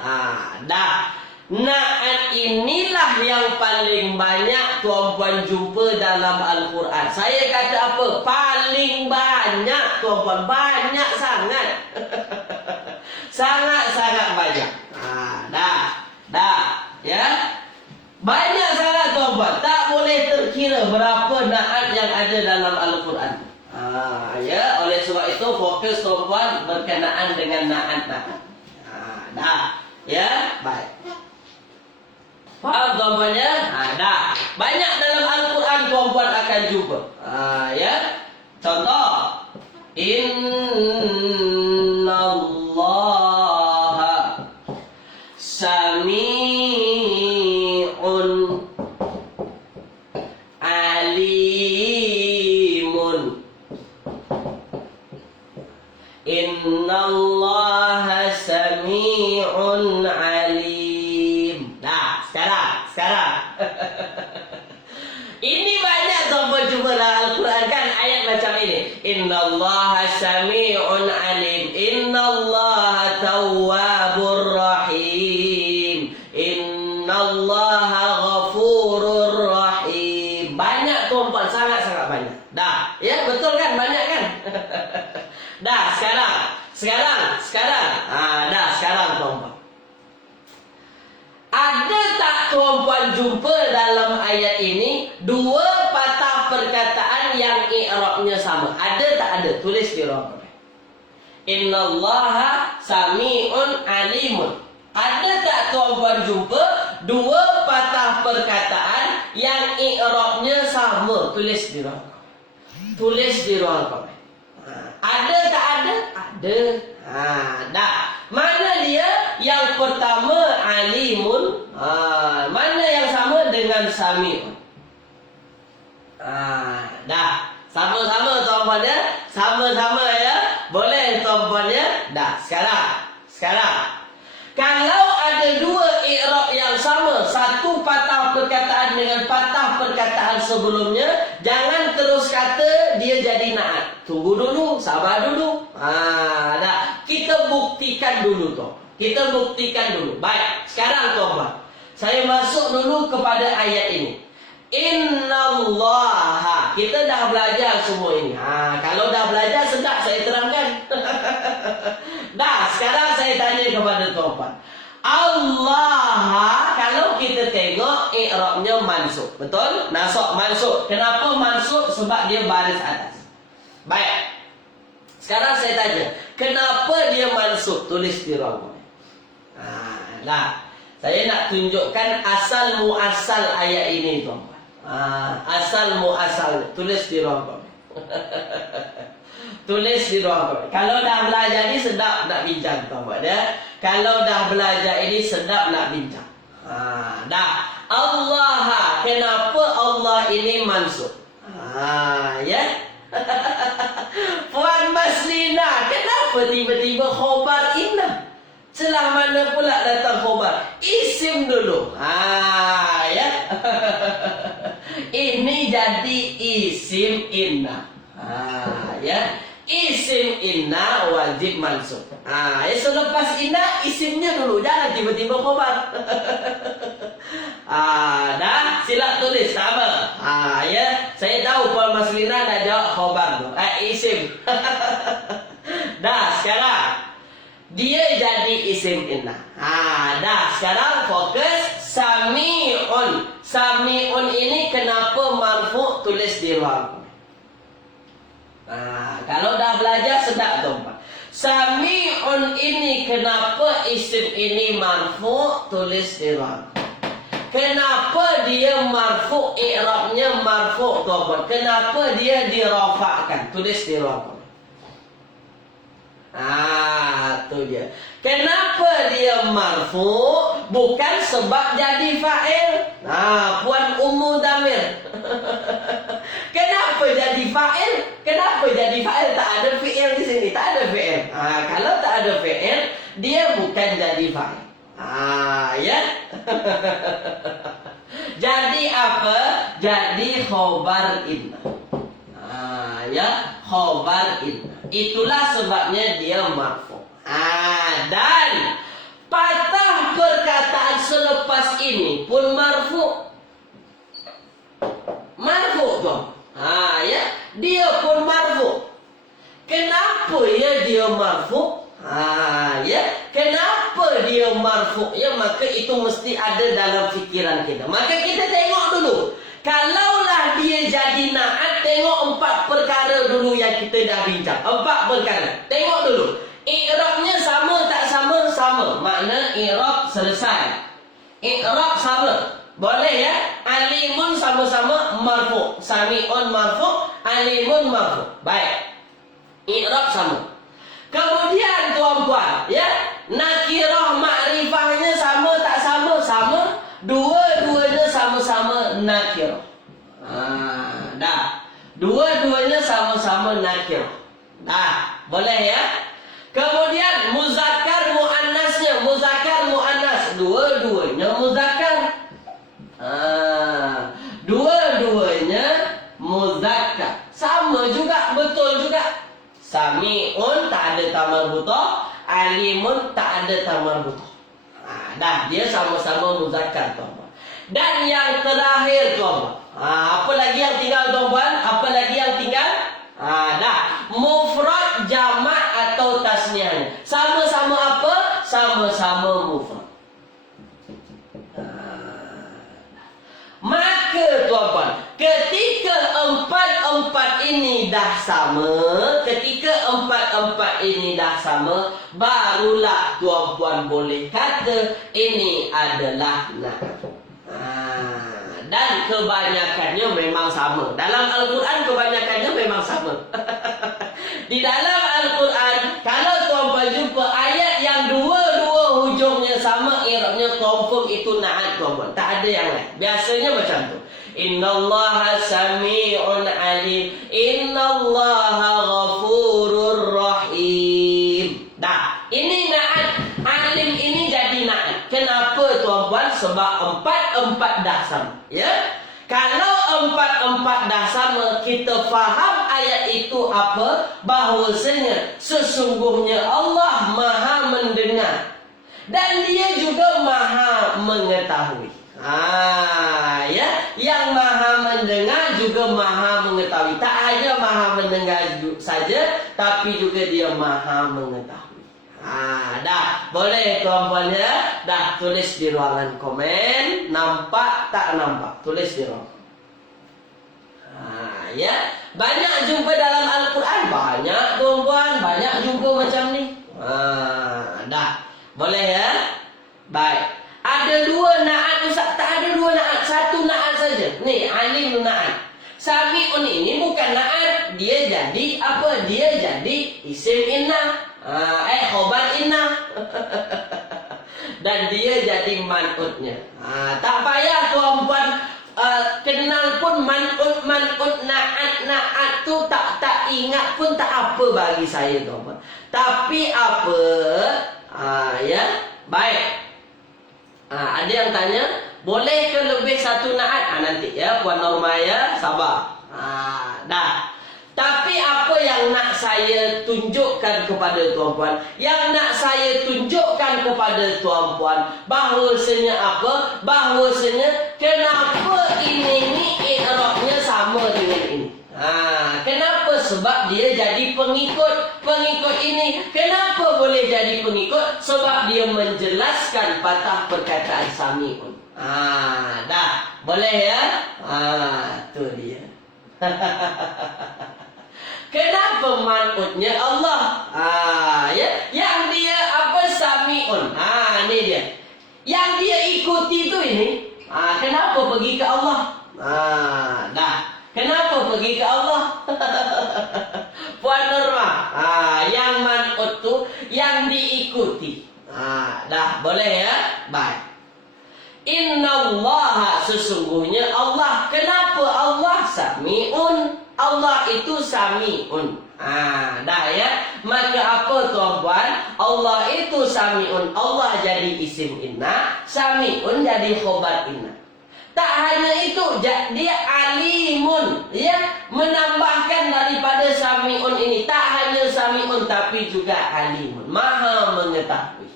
Dah. Na'at inilah yang paling banyak tuan-tuan jumpa dalam Al-Quran. Saya kata apa? Paling banyak tuan-tuan. Banyak sangat. Sangat-sangat banyak. Dah. Ya. Banyak sangat tuan-tuan. Tak boleh terkira berapa na'at yang ada dalam Al-Quran. Ya, oleh sebab itu fokus tuan-tuan berkenaan dengan na'at-na'at. Dah. Ya, baik. Faham tuan-tuan ya? Dah. Banyak dalam Al-Quran tuan-tuan akan jumpa. Ya. Contoh. Innallaha sami'un alimun. Innallaha sami'un alim. Sekarang. Ini banyak tuan-tuan jumpa dalam Al-Quran kan ayat macam ini. Innallaha sami'un alim. Innallaha tawwabur rahim. Innallaha ghafurur rahim. Banyak tuan-tuan, sangat-sangat banyak. Dah, ya betul kan? Banyak kan? Dah, sekarang. Dah, sekarang tuan-tuan. Ada tak tuan-tuan jumpa dalam ayat ini dua patah perkataan yang i'rabnya sama? Ada tak ada? Tulis di ruang komen. Innallaha sami'un alimun. Ada tak tuan-tuan jumpa dua patah perkataan yang i'rabnya sama? Tulis di ruang komen. Tulis di ruang komen. Ada tak ada? Ada. Dah. Mana dia? Yang pertama alimun. Mana yang sama dengan sami'un? Dah. Sama-sama tuan-tuan ya. Sama-sama ya. Boleh tuan-tuan ya. Dah. Sekarang. Kalau ada dua i'rab yang sama, satu patah perkataan dengan patah perkataan sebelumnya, jangan terus kata dia jadi na'at. Tunggu dulu, sabar dulu. Dah. Kita buktikan dulu tuan. Baik, sekarang tuan-tuan. Saya masuk dulu kepada ayat ini. Innallaha. Kita dah belajar semua ini. Kalau dah belajar sedap saya terangkan. Dah, sekarang saya tanya kepada tuan-tuan. Allah, kalau kita tengok i'rabnya mansub. Betul? Nasab mansub. Kenapa mansub? Sebab dia baris atas. Baik. Sekarang saya tanya, kenapa dia mansub? Tulis di ruang komen. Nah, saya nak tunjukkan asal muasal ayat ini, tuan-tuan. Asal muasal, tulis di ruang komen. Tulis di ruang komen. Kalau dah belajar ni sedap nak bincang, tuan-tuan ya. Kalau dah belajar ini sedap nak bincang. Dah. Allah, kenapa Allah ini mansub? Ya. Puan Maslina, kenapa tiba-tiba khobar inna? Celah mana pula datang khobar? Isim dulu. Ya. Ini jadi isim inna. Ya. Isim inna wajib mansub. Selepas inna isimnya dulu, jangan tiba-tiba khobar. Dah, sila tulis sama. Ya, saya tahu Puan Maslina dah jawab khobar tu. Isim. Dah, sekarang dia jadi isim inna. Dah, sekarang fokus sami'un. Sami'un ini kenapa marfu? Tulis di ruang. Kalau dah belajar sedap tuan-tuan. Sami'un ini kenapa isim ini marfu? Tulis di ruang. Kenapa dia marfu? I'rabnya marfu, tuan-tuan. Kenapa dia dirafa'kan? Tulis di ruang. Tu dia. Kenapa dia marfu? Bukan sebab jadi fa'il. Puan Ummu Damir. Kenapa jadi fa'il? Kenapa jadi fa'il? Tak ada fi'il di sini. Tak ada fi'il. Kalau tak ada fi'il, dia bukan jadi fa'il. Ya. Jadi apa? Jadi khobar inna. Ya, khobar inna. Itulah sebabnya dia marfu. Dan patah perkataan selepas ini pun marfu. Marfu tuan. Ya, dia pun marfu. Kenapa ya dia marfu? Ya, kenapa dia marfu? Ya, maka itu mesti ada dalam fikiran kita. Maka kita tengok dulu. Kalaulah dia jadi na'at, tengok 4 perkara dulu yang kita dah bincang. 4 perkara. Tengok dulu. I'rabnya sama tak sama? Sama. Makna i'rab selesai. I'rab sama. Boleh ya? Alimun sama-sama marfu. Sami'un marfu, alimun marfu. Baik. I'rab sama. Kemudian tuan-puan, ya, nakirah ma'rifahnya sama tak sama? Sama. Dua-duanya sama-sama nakirah. Dah. Dua-duanya sama-sama nakirah. Dah. Boleh ya? Kemudian muzakkar muannasnya, muzakkar muannas, dua-duanya muzakkar. Dua-duanya muzakkar. Sama juga, betul juga. Sami'un tak ada tamar buta, alimun tak ada tamar buta. Dah, dia sama-sama muzakkar, tuan-tuan. Dan yang terakhir, tuan-tuan. Apa lagi yang tinggal, tuan-tuan? Apa lagi yang tinggal? Dah, mufrad, jamak atau tasniahnya. Sama-sama apa? Sama-sama mufrad. Maka tuan-tuan, ketika empat-empat ini dah sama, ketika empat-empat ini dah sama, barulah tuan-tuan boleh kata ini adalah na'at. Dan kebanyakannya memang sama. Dalam Al-Quran kebanyakannya memang sama. Di dalam Al-Quran, kalau tuan-tuan jumpa ayat yang dua-dua hujungnya sama, i'rabnya confirm itu na'at, tuan-tuan. Tak ada yang lain. Biasanya macam tu. Innallaha sami'un alim. Innallaha ghafurur rahim. Dah, ini na'at. Alim ini jadi na'at. Kenapa, tuan-tuan? Sebab empat dah sama. Ya? Kalau empat dah sama, kita faham ayat itu apa? Bahawasanya sesungguhnya Allah Maha mendengar dan Dia juga Maha mengetahui. Ya, yang Maha mendengar juga Maha mengetahui. Tak hanya Maha mendengar saja, tapi juga Dia Maha mengetahui. Dah. Boleh tuan-puan ya? Dah, tulis di ruangan komen. Nampak tak nampak? Tulis di ruangan. Ya. Banyak jumpa dalam Al-Quran. Banyak tuan-puan. Banyak jumpa macam ni. Dah. Boleh ya? Baik. Ada dua na'at Ustaz. Tak ada dua na'at. Satu na'at saja. Ni, alim na'at. Sami'un ini bukan na'at. Dia jadi apa? Dia jadi isim inna. Khobar inna. Dan dia jadi man'utnya. Tak payah tuan-puan kenal pun man'ut, na'at tu tak ingat pun tak apa bagi saya tuan-puan. Tapi apa? Ya, baik. Ada yang tanya, boleh ke lebih satu na'at? Nanti ya, Puan Norma ya, sabar. Dah. Tapi apa yang nak saya tunjukkan kepada tuan-puan? Yang nak saya tunjukkan kepada tuan-puan, bahawasanya apa? Bahawasanya kenapa ini ni i'rabnya sama dengan ini. Kenapa? Sebab dia jadi pengikut ini. Kenapa boleh jadi pengikut? Sebab dia menjelaskan patah perkataan sami'un. Dah. Boleh ya? Tu dia. Kenapa man'utnya Allah? Ya, yang dia apa? Sami'un. Ni dia. Yang dia ikuti tu ini. Kenapa pergi ke Allah? Dah. Kenapa pergi ke Allah? Puan Norma. Yang man'ut tu yang diikuti. Dah, boleh ya? Baik. Innallaha, sesungguhnya Allah. Kenapa Allah sami'un? Allah itu sami'un. Dah ya. Maka apa tuan-puan? Allah itu sami'un. Allah jadi isim inna, sami'un jadi khobar inna. Tak hanya itu, dia alimun, ya, menambahkan daripada sami'un ini. Tak hanya sami'un tapi juga alimun, maha mengetahui.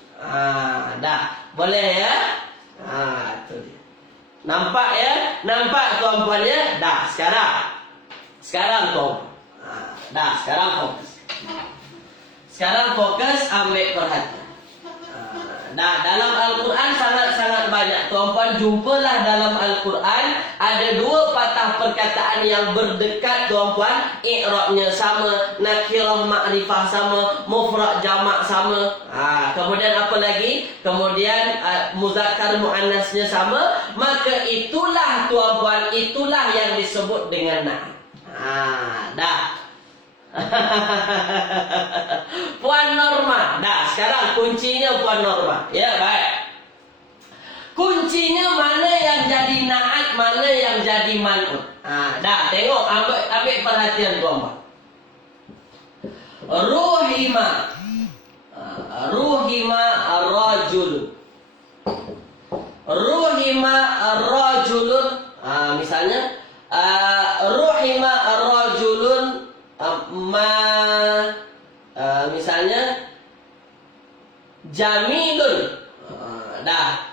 Dah, boleh ya? Tu dia. Nampak ya? Nampak tuan-puan ya? Dah, sekarang tuan. Dah, sekarang fokus. Sekarang fokus, ambil perhatian. Nah, dalam Al-Quran sangat-sangat banyak. Tuan-puan, jumpalah dalam Al-Quran ada dua patah perkataan yang berdekat tuan-puan. I'rabnya sama, nakirah ma'rifah sama, mufrad jamak sama. Kemudian apa lagi? Kemudian muzakkar muannasnya sama. Maka itulah tuan-puan, itulah yang disebut dengan na'at. Dah. Puan Norma. Dah, sekarang kuncinya Puan Norma. Ya, baik. Kuncinya mana yang jadi na'at, mana yang jadi man'ut. Dah, tengok, ambil perhatian tuan-puan. Ruhima. Ruhima ar-rajul. Ruhima ar-rajulun. Misalnya ruhima ar-rajulun misalnya jamilun. Dah.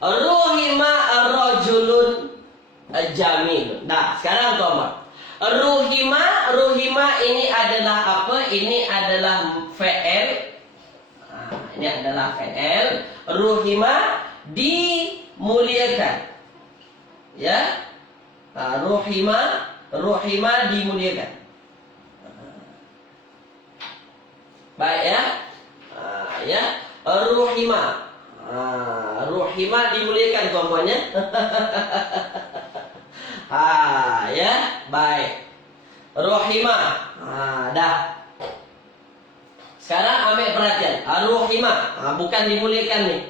Ruhima ar-rajulun jamilun. Dah, sekarang tuan-tuan. Ruhima ini adalah apa? Ini adalah fa'il. Ini adalah fa'il. Ruhima dimuliakan. Ya, ruhima dimuliakan. Baik ya, ya, ruhima dimuliakan tuan-puan ya. Ya, baik. Ruhima, dah. Sekarang ambil perhatian. Ruhima, bukan dimuliakan nih.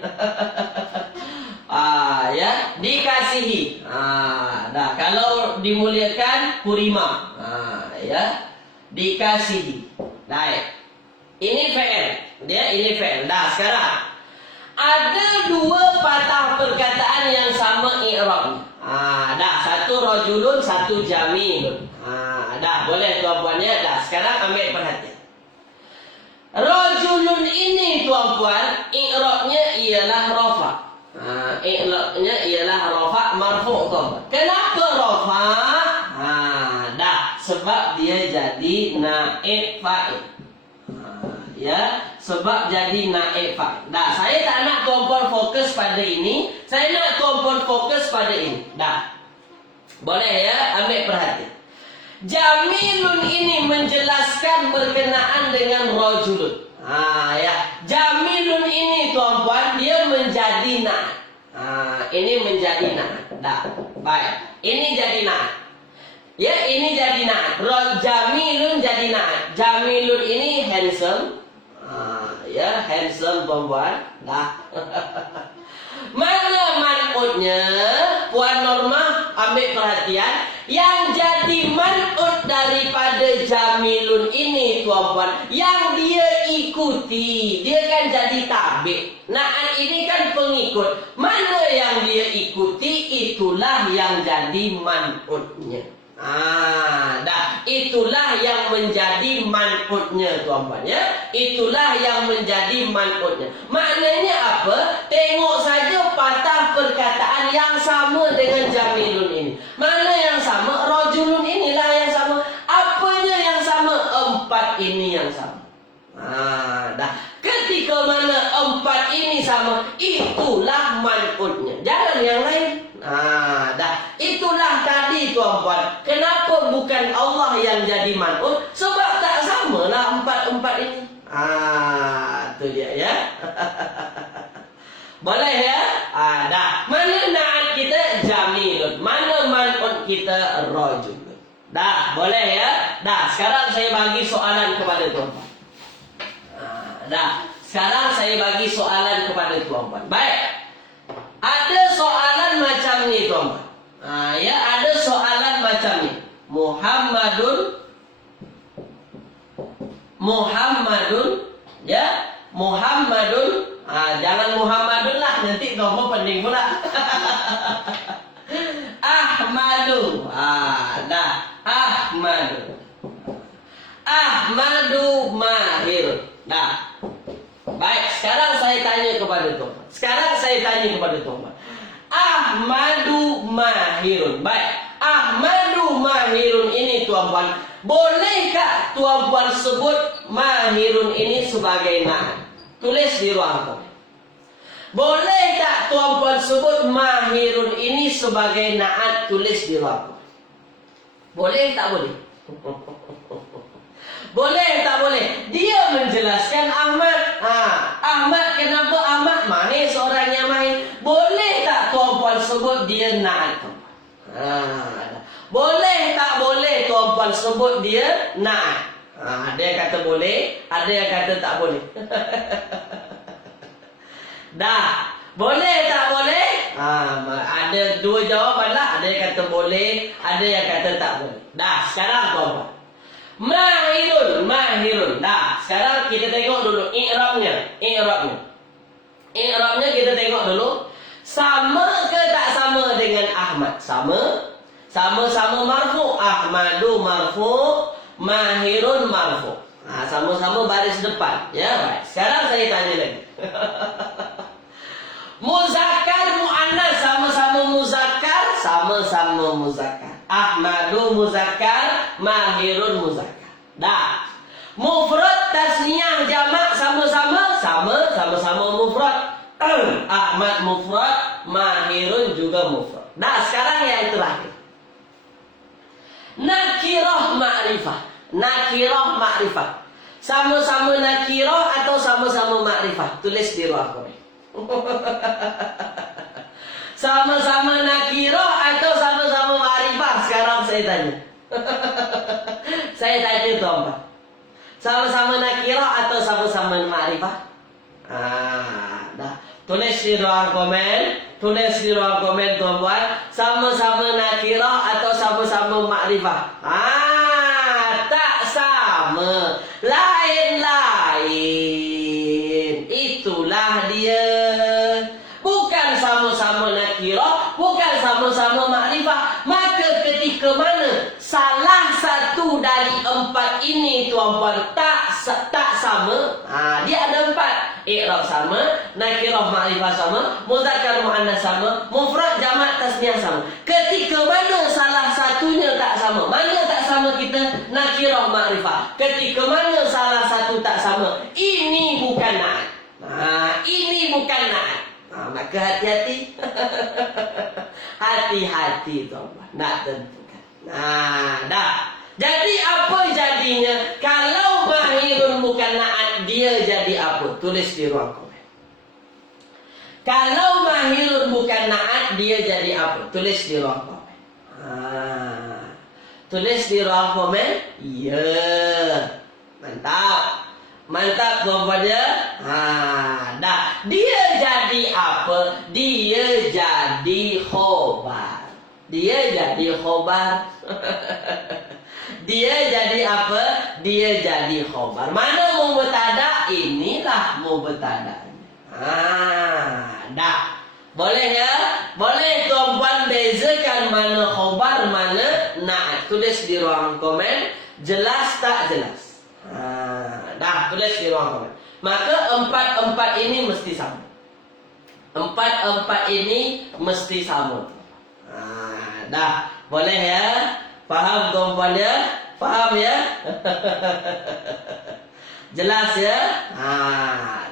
Ya, dikasihi. Dah, kalau dimuliakan kurima. Ya, dikasihi. Baik. Ini fa'il. Dia ini fa'il. Dah, sekarang ada dua patah perkataan yang sama i'rabnya. Dah, satu rajulun, satu jamilun. Dah, boleh tuan-puan ya. Dah, sekarang ambil perhatian. Rajulun ini tuan-puan, i'rabnya ialah rafa. I'rabnya ialah rafa marfu' tuan-puan. Kenapa rafa? Dah, sebab dia jadi naib fa'il. Ya, sebab jadi naib fa'il. Dah, saya tak nak tuan-puan fokus pada ini. Saya nak tuan-puan fokus pada ini. Dah. Boleh ya? Ambil perhatian. Jamilun ini menjelaskan berkenaan dengan rajulun. Ya. Jamilun ini tuan-puan, dia menjadi na'at. Ini menjadi na'at. Dah. Baik. Ini jadi na'at. Ya, ini jadi na'at. Jamilun jadi na'at. Jamilun ini handsome. Ya, handsome tuan-puan. Dah. Mana man'utnya? Puan Norma, ambil perhatian. Yang jadi man'ut daripada jamilun ini tuan-puan, yang dia ikuti, dia kan jadi tabi'. Na'at ini kan pengikut. Mana yang dia ikuti, itulah yang jadi man'utnya. Dah, itulah yang menjadi man'utnya tuan-puan ya. Itulah yang menjadi man'utnya. Maknanya apa? Tengok saja patah perkataan yang sama dengan jamilun ini. Mana yang sama? Rajulun inilah yang sama. Apanya yang sama? Empat ini yang sama. Dah. Ketika mana empat ini sama, itulah man'utnya. Jangan yang lain. Dah. Itulah tadi tuan-puan. Kenapa bukan Allah yang jadi man'ut? Sebab tak samalah empat-empat ini. Itu dia ya. Boleh ya? Dah. Mana na'at kita? Jamilun. Mana man'ut kita? Rajulun. Dah. Boleh ya? Dah. Sekarang saya bagi soalan kepada tuan-puan. Dah. Sekarang saya bagi soalan kepada tuan-puan. Baik. Ada soalan macam ni tuan-puan. Ya, ada soalan macam ni. Muhammadun, ya, Muhammadun. Jangan Muhammadun lah, nanti tuan-puan pening pula. Ahmadu. Dah, Ahmadu. Ahmadu Mahir. Dah. Baik, sekarang saya tanya kepada tuan-puan. Ahmadu Mahirun. Baik, Ahmadu Mahirun ini tuan-puan, bolehkah tuan-puan sebut Mahirun ini sebagai na'at? Tulis di ruang komen. Boleh tak tuan-puan sebut Mahirun ini sebagai na'at? Tulis di ruang komen. Boleh tak boleh? Boleh tak boleh? Dia menjelaskan Ahmad. Ahmad, kenapa Ahmad? Mahir, seorangnya mahir. Boleh tak tuan-puan sebut dia na'at? Boleh tak boleh tuan-puan sebut dia na'at? Ada yang kata boleh, ada yang kata tak boleh. Dah. Boleh tak boleh? Ada dua jawapan lah. Ada yang kata boleh, ada yang kata tak boleh. Dah, sekarang tuan-puan. Mahirun. Dah, sekarang kita tengok dulu i'rabnya. I'rabnya kita tengok dulu. Sama ke tak sama dengan Ahmad? Sama. Sama-sama marfu. Ahmadu marfu, Mahirun marfu. Sama-sama baris depan. Ya, baik. Sekarang saya tanya lagi. Muzakkar muannas, sama-sama muzakkar, sama-sama muzakkar. Ahmadu muzakkar, Mahirun muzakkar. Dah. Mufrad tasniyah jamak sama-sama, sama-sama mufrad. Ahmad mufrad, Mahirun juga mufrad. Dah, sekarang yang terakhir. Nakirah ma'rifah. Sama-sama nakirah atau sama-sama ma'rifah? Tulis di ruang komen. Sama-sama nakirah atau sama-sama ma'rifah? Sekarang saya tanya. Saya tanya tuan-tuan. Sama-sama nakirah atau sama-sama ma'rifah? Dah. Tulis di ruang komen tuan-tuan. Sama-sama nakirah atau sama-sama ma'rifah? Tak sama. Lain-lain. Itulah dia. Bukan sama-sama nakirah, bukan sama-sama makrifah. Maka ketika mana salah satu dari empat ini tuan-puan tak sama, dia ada empat. I'rab sama, nakirah makrifah sama, muzakkar muannas sama, mufrad jamak tasniyah sama. Ketika mana salah satunya tak sama? Mana tak sama? sama kita nakirah ma'rifah. Ketika mana salah satu tak sama, ini bukan na'at. Ini bukan na'at. Maka hati-hati. Hati-hati tuan-tuan. Nak tentukan. Dah. Jadi apa jadinya? Kalau mahirun bukan na'at, dia jadi apa? Tulis di ruang komen. Kalau mahirun bukan na'at, dia jadi apa? Tulis di ruang komen. Tulis di ruang komen. Ya. Mantap. Mantap tuan-tuan ya. Dah. Dia jadi apa? Dia jadi khobar. Dia jadi khobar. Dia jadi apa? Dia jadi khobar. Mana mubtada? Inilah mubtadanya. Dah. Boleh ya? Boleh tuan-puan bezakan mana khobar, mana na'at. Tulis di ruang komen. Jelas tak jelas? Dah, tulis di ruang komen. Maka empat ini mesti sama. Empat ini mesti sama. Dah. Boleh ya? Faham tuan-puan ya? Faham ya? Jelas ya?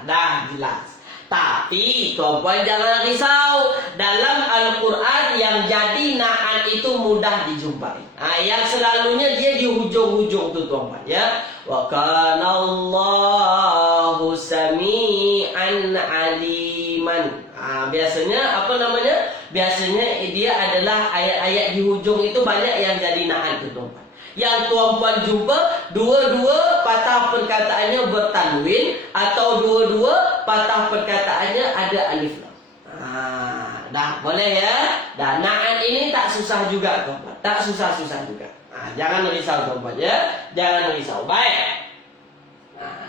Dah jelas. Tapi tuan-puan jangan risau. Dalam Al-Quran yang jadi na'at itu mudah dijumpai. Yang selalunya dia di hujung-hujung tu tuan-puan ya. Wa kana Allahu sami'an aliman. Biasanya apa namanya? Biasanya dia adalah ayat-ayat di hujung itu banyak yang jadi na'at tu tuan-puan. Yang tuan-puan jumpa dua-dua patah perkataannya bertanwin atau dua-dua patah perkataannya ada alif lam. Dah boleh ya? Dah na'at ini tak susah juga tuan-puan. Tak susah-susah juga. Jangan risau tuan-puan ya. Jangan risau. Baik.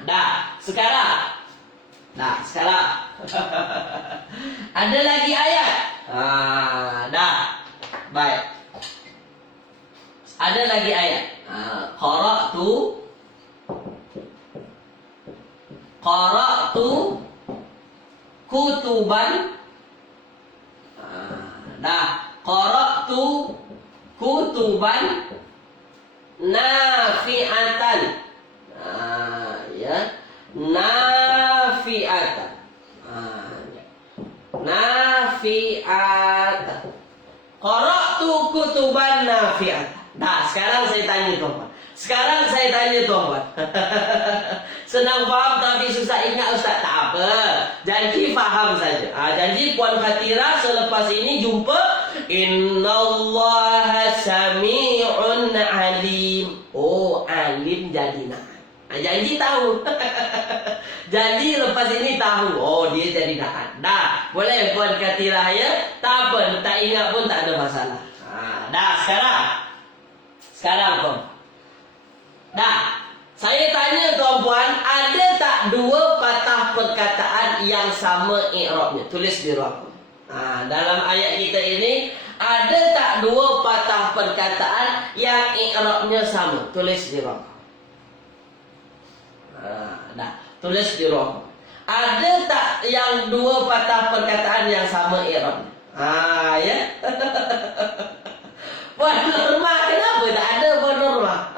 Dah. Sekarang. Ada lagi ayat. Dah. Baik. Ada lagi ayat. Qara'tu kutuban. Dah. Qara'tu kutuban nafi'atan. Ya. Nafi'atan. Nafi'atan. Qara'tu kutuban nafi'atan. Nah, sekarang saya tanya tuan-tuan. Senang faham tapi susah ingat Ustaz. Tak apa. Janji faham saja. Janji Puan Khatira selepas ini jumpa. Innallaha sami'un alim. Oh, alim jadi na'at. Janji tahu. Janji lepas ini tahu. Oh, dia jadi na'at. Dah, boleh Puan Khatira ya. Tak apa, tak ingat pun tak ada masalah. Dah, sekarang tuan. Dah, saya tanya tuan-puan, ada tak dua patah perkataan yang sama i'rabnya? Tulis di ruang. Dalam ayat kita ini ada tak dua patah perkataan yang i'rabnya sama? Tulis di ruang. Dah, tulis di ruang. Ada tak yang dua patah perkataan yang sama i'rabnya? Ya. Puan Norma, kenapa tak ada Puan Norma?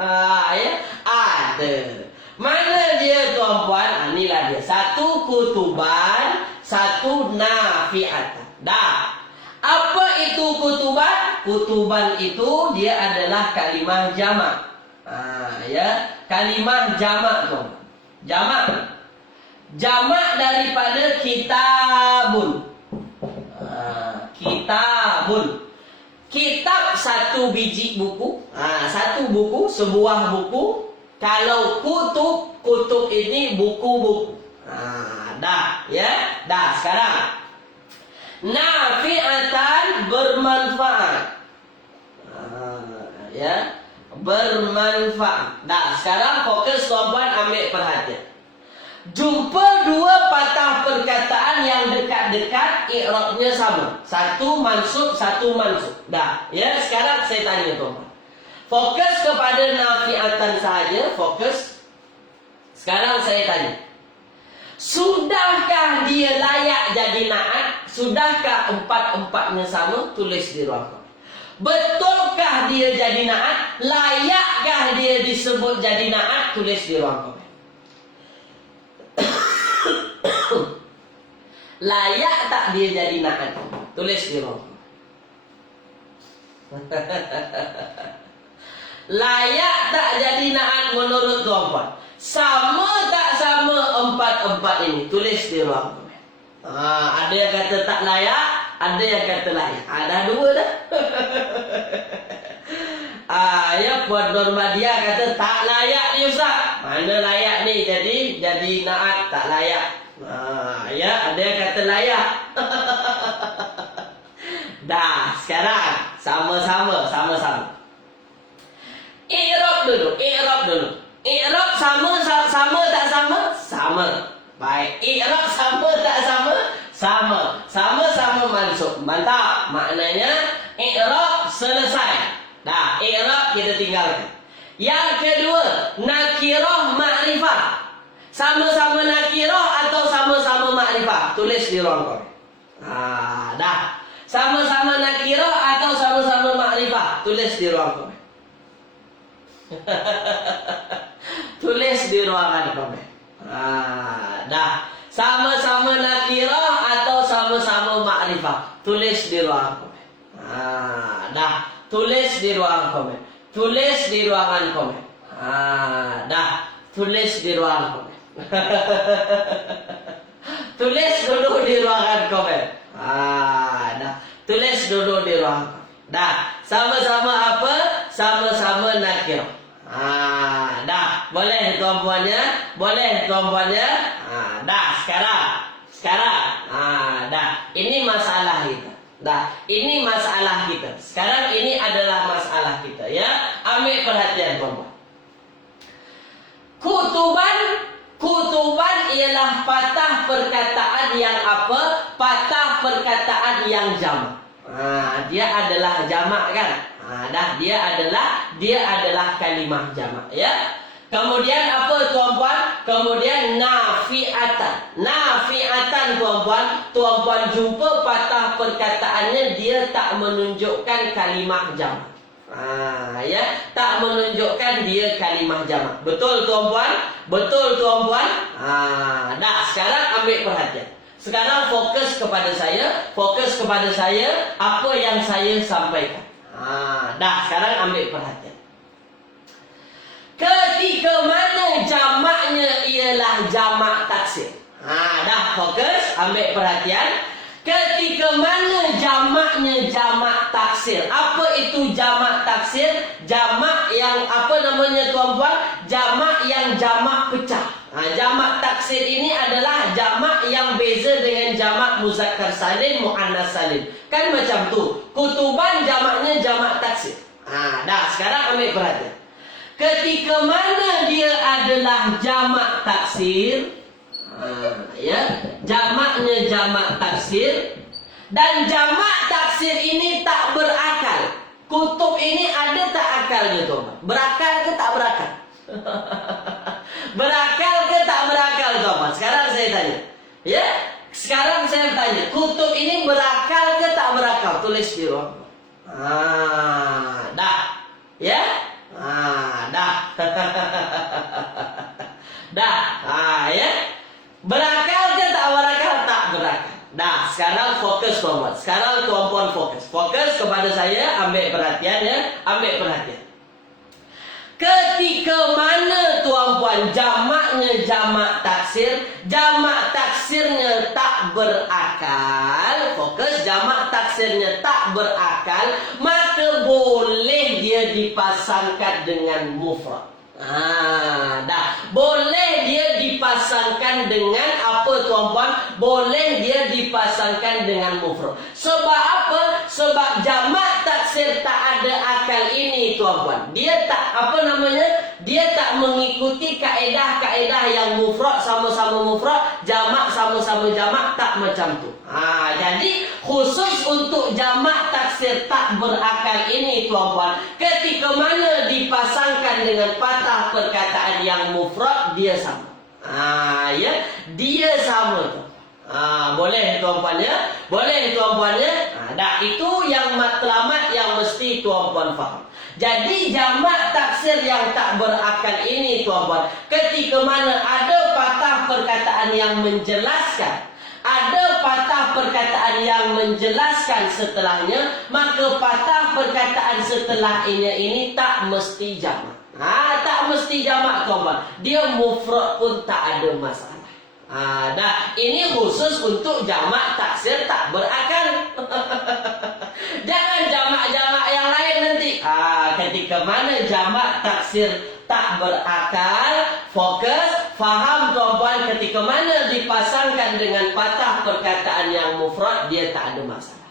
Ya, ada. Mana dia tuan-puan? Inilah dia. Satu kutuban, satu nafi'atan. Dah. Apa itu kutuban? Kutuban itu dia adalah kalimah jamak. Ya, kalimah jamak tuan. Jamak daripada kitabun. Kitabun. Kitab satu biji buku. Satu buku, sebuah buku. Kalau kutub ini buku-buku. Dah, ya. Dah, sekarang. Nafi'atan bermanfaat. Ya. Bermanfaat. Dah, sekarang fokus tuan-puan ambil perhatian. Jumpa dua patah perkataan yang dekat-dekat, i'rabnya sama. Satu mansub, satu mansub. Dah, ya. Sekarang saya tanya tuan-tuan. Fokus kepada nafi'atan saja, fokus. Sekarang saya tanya. Sudahkah dia layak jadi na'at? Sudahkah empat-empatnya sama? Tulis di ruang komen. Betulkah dia jadi naat? Layakkah dia disebut jadi naat? Tulis di ruang komen. Layak tak dia jadi naat? Tulis di ruang komen. Layak tak jadi naat menurut tuan-puan? Sama tak sama empat-empat ini? Tulis di ruang komen. Ada yang kata tak layak, ada yang kata layak. Ada dua dah. Ya, Puan Normadia kata tak layak ni Ustaz. Mana layak ni? Jadi naat tak layak. Ya, ada yang kata layak. Dah, sekarang sama-sama. I'rab dulu. I'rab sama tak sama? Sama. Baik, i'rab sama tak sama? Sama. Sama-sama mansub. Mantap. Maknanya i'rab selesai. Dah, i'rab kita tinggalkan. Yang kedua, nakirah ma'rifah. Sama-sama nakirah atau sama-sama ma'rifah? Tulis di ruang komen. Dah. Sama-sama nakirah atau sama-sama ma'rifah? Tulis di ruang komen. Tulis di ruangan komen. Dah. Sama-sama nakirah atau sama-sama ma'rifah? Tulis di ruangan komen. Dah. Tulis di ruangan komen. Tulis di ruangan komen. Dah. Tulis di ruangan komen. Tulis dulu di ruangan komen. Dah. Tulis dulu di ruangan komen. Dah. Sama-sama apa? Sama-sama nakirah. Dah. Boleh tuan-puannya? Dah. Sekarang. Dah. Ini masalah kita. Dah. Ini masalah kita. Sekarang ini adalah masalah kita, ya. Ambil perhatian tuan-puan. Kutuban ialah patah perkataan yang apa? Patah perkataan yang jamak. Dia adalah jamak kan? Dia adalah kalimah jamak, ya. Kemudian apa tuan-puan? Kemudian nafi'atan. Nafi'atan tuan-puan jumpa patah perkataannya dia tak menunjukkan kalimah jamak. Ya, tak menunjukkan dia kalimah jamak. Betul tuan-puan? Dah, sekarang ambil perhatian. Sekarang fokus kepada saya, apa yang saya sampaikan. Dah, sekarang ambil perhatian. Ketika mana jamaknya ialah jamak taksir. Dah, fokus, ambil perhatian. Ketika mana jamaknya jamak taksir? Apa itu jamak taksir? Jamak yang apa namanya tuan-puan? Jamak yang jamak pecah. Jamak taksir ini adalah jamak yang beza dengan jamak muzakkar salim, muannas salim. Kan macam tu. Kutuban jamaknya jamak taksir. Dah, sekarang ambil perhatian. Ketika mana dia adalah jamak taksir? Ya, jamaknya jamak taksir, dan jamak taksir ini tak berakal. Kutub ini ada tak akalnya tuan? Berakal ke tak berakal? Berakal ke tak berakal tuan? Sekarang saya tanya. Ya, sekarang saya tanya, kutub ini berakal ke tak berakal? Tulis di ruang. Dah. Ya? Dah. Dah. Ya. Berakal ke tak berakal? Tak berakal. Dah, sekarang fokus tuan-puan. Sekarang tuan-puan fokus. Fokus kepada saya, ambil perhatian ya. Ambil perhatian. Ketika mana tuan-puan jamaknya jamak taksir, jamak taksirnya tak berakal, fokus, jamak taksirnya tak berakal, maka boleh dia dipasangkan dengan mufrad. Dah. Boleh dia dipasangkan dengan apa tuan-puan? Boleh dia dipasangkan dengan mufrad. Sebab apa? Sebab jamak taksir tak ada akal ini tuan-puan. Dia tak apa namanya? Dia tak mengikuti kaedah-kaedah yang mufrad sama-sama mufrad, jamak sama-sama jamak, tak macam tu. Jadi khusus untuk jamak taksir tak berakal ini tuan-puan, ketika mana dipasangkan dengan patah perkataan yang mufrad, dia sama. Ya, dia sama tu. Boleh tuan-puan ya? Boleh tuan-puan ya? Dah itu yang matlamat yang mesti tuan-puan faham. Jadi jamak taksir yang tak berakal ini tuan-puan, ketika mana ada patah perkataan yang menjelaskan, ada patah perkataan yang menjelaskan setelahnya, maka patah perkataan setelah ini tak mesti jamak. Tak mesti jamak tuan-puan. Dia mufrad pun tak ada masalah. Dah ini khusus untuk jamak taksir tak berakal. Jangan jamak-jamak yang lain nanti. Ketika mana jamak taksir tak berakal, fokus, faham tuan-puan, ketika mana dipasangkan dengan patah perkataan yang mufrad, dia tak ada masalah.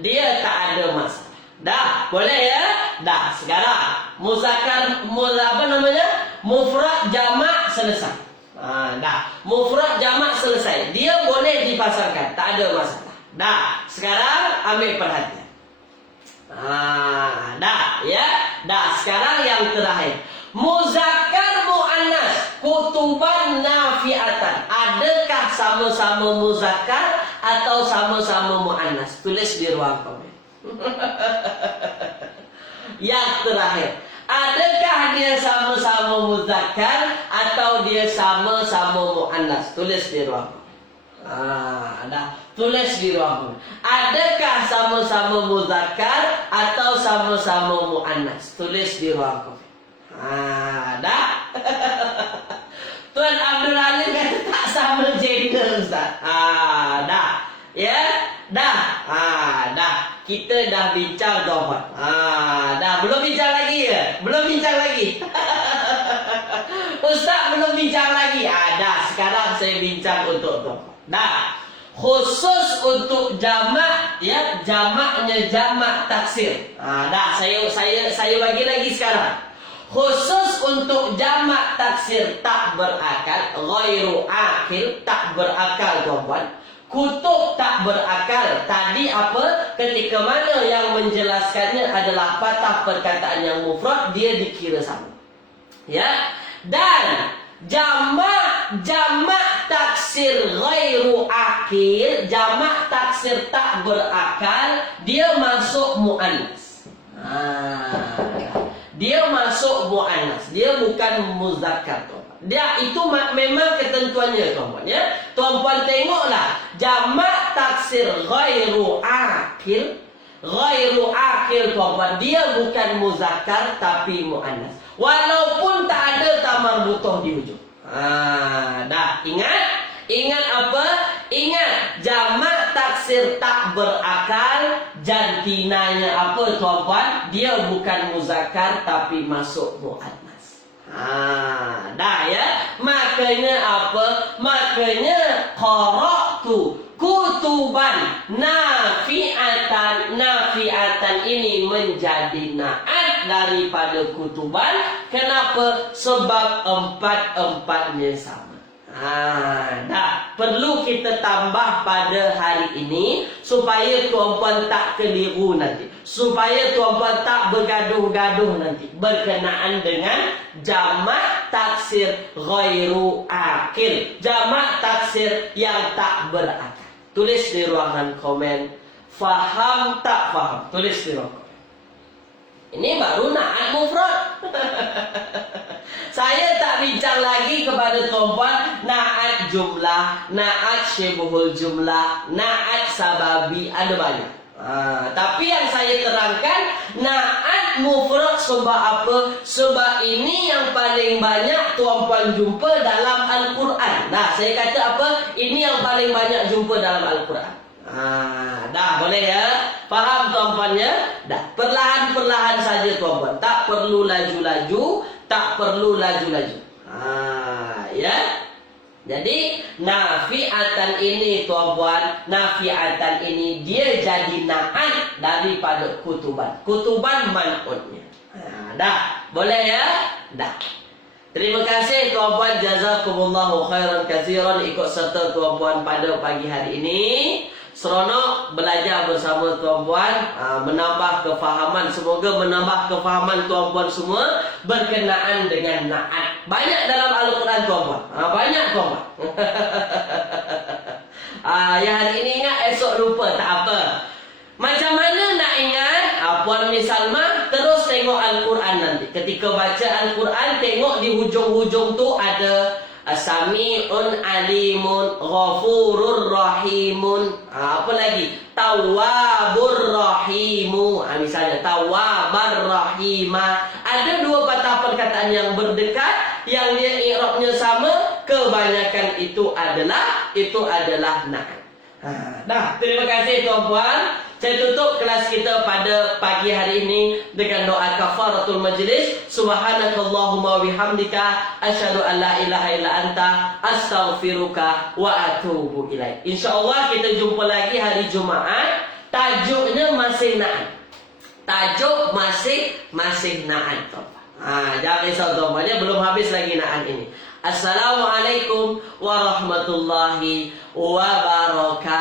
Dia tak ada masalah. Dah, boleh ya? Dah, sekarang muzakkar, mufrad jamak selesai. Dah, mufrad jamak selesai. Dia boleh dipasangkan, tak ada masalah. Dah, sekarang ambil perhatian. Dah, ya. Dah, sekarang yang terakhir. Muzakkar muannas, kutuban nafiatan. Adakah sama-sama muzakkar atau sama-sama muannas? Tulis di ruang komen. Yang terakhir, adakah dia sama-sama muzakkar atau dia sama-sama muannas? Tulis di ruang. Dah, tulis di ruang. Adakah sama-sama muzakkar atau sama-sama muannas? Tulis di ruang. Dah. Tuan Abdul Alim kata tak sama gender, Ustaz. Dah. Ya, dah. Dah. Kita dah bincang tuan-puan. Dah, belum bincang lagi ke? Belum bincang lagi. Ustaz belum bincang lagi. Dah, sekarang saya bincang untuk tuan-puan. Dah. Khusus untuk jamak, ya, jamaknya jamak taksir. Dah, saya bagi lagi sekarang. Khusus untuk jamak taksir tak berakal, ghairu akil, tak berakal tuan-puan. Kutub tak berakal. Tadi apa? Ketika mana yang menjelaskannya adalah patah perkataan yang mufrad, dia dikira sama. Ya. Dan jamak taksir ghairu akil, jamak taksir tak berakal, dia masuk muannas. Dia masuk muannas. Dia bukan muzakkar. Dia itu memang ketentuannya tuan-puan, ya. Tuan-puan tengoklah, jamak taksir ghairu akil tuan-puan, dia bukan muzakkar tapi muannas. Walaupun tak ada tamar butuh di ujung. Dah, ingat apa? Ingat jamak taksir tak berakal, jantinanya apa tuan-puan? Dia bukan muzakkar tapi masuk muannas. Dah ya. Makanya apa? Makanya qara'tu kutuban nafi'atan. Nafi'atan ini menjadi na'at daripada kutuban. Kenapa? Sebab empat-empatnya sama. Dah, perlu kita tambah pada hari ini supaya tuan-puan tak keliru nanti, supaya tuan-puan tak bergaduh-gaduh nanti berkenaan dengan jamak taksir ghairu akil, jamak taksir yang tak berakal. Tulis di ruangan komen, faham tak faham? Tulis di ruangan komen. Ini baru na'at mufrad. Saya tak bincang lagi kepada tuan-puan na'at jumlah, na'at syibhul jumlah, na'at sababi, ada banyak. Tapi yang saya terangkan na'at mufrad sebab apa? Sebab ini yang paling banyak tuan-puan jumpa dalam Al-Quran. Nah, saya kata apa? Ini yang paling banyak jumpa dalam Al-Quran. Dah, boleh ya? Faham tuan-puannya? Dah, perlahan-perlahan saja tuan-puan. Tak perlu laju-laju, tak perlu laju-laju. Ya. Jadi nafi'atan ini tuan-puan, nafi'atan ini dia jadi na'at daripada kutuban. Kutuban man'utnya. Dah, boleh ya? Dah. Terima kasih tuan-puan, jazakumullahu khairan katsiran ikut serta tuan-puan pada pagi hari ini. Seronok belajar bersama tuan-puan, menambah kefahaman. Semoga menambah kefahaman tuan-puan semua berkenaan dengan na'at. Banyak dalam Al-Quran tuan-puan. Banyak tuan-puan. Yang hari ini ingat, esok lupa, tak apa. Macam mana nak ingat? Puan Miss Salma terus tengok Al-Quran nanti. Ketika baca Al-Quran, tengok di hujung-hujung tu ada Sami'un alimun ghafurur rahimun. Apa lagi? Tawwabur rahimu. Misalnya tawwabar rahima. Ada dua patah perkataan yang berdekat, yang dia i'rabnya sama, kebanyakan itu adalah na'at. Dah, terima kasih tuan-puan. Saya tutup kelas kita pada pagi hari ini dengan doa kafaratul majlis. Subhanakallahumma bihamdika asyhadu an la ilaha illa anta astaghfiruka wa atubu ilaik. Insyaallah kita jumpa lagi hari Jumaat. Tajuknya masih na'at. Tajuk masih na'at. Jangan risau tuan-puan, dia belum habis lagi na'at ini. Assalamualaikum warahmatullahi wabarakatuh.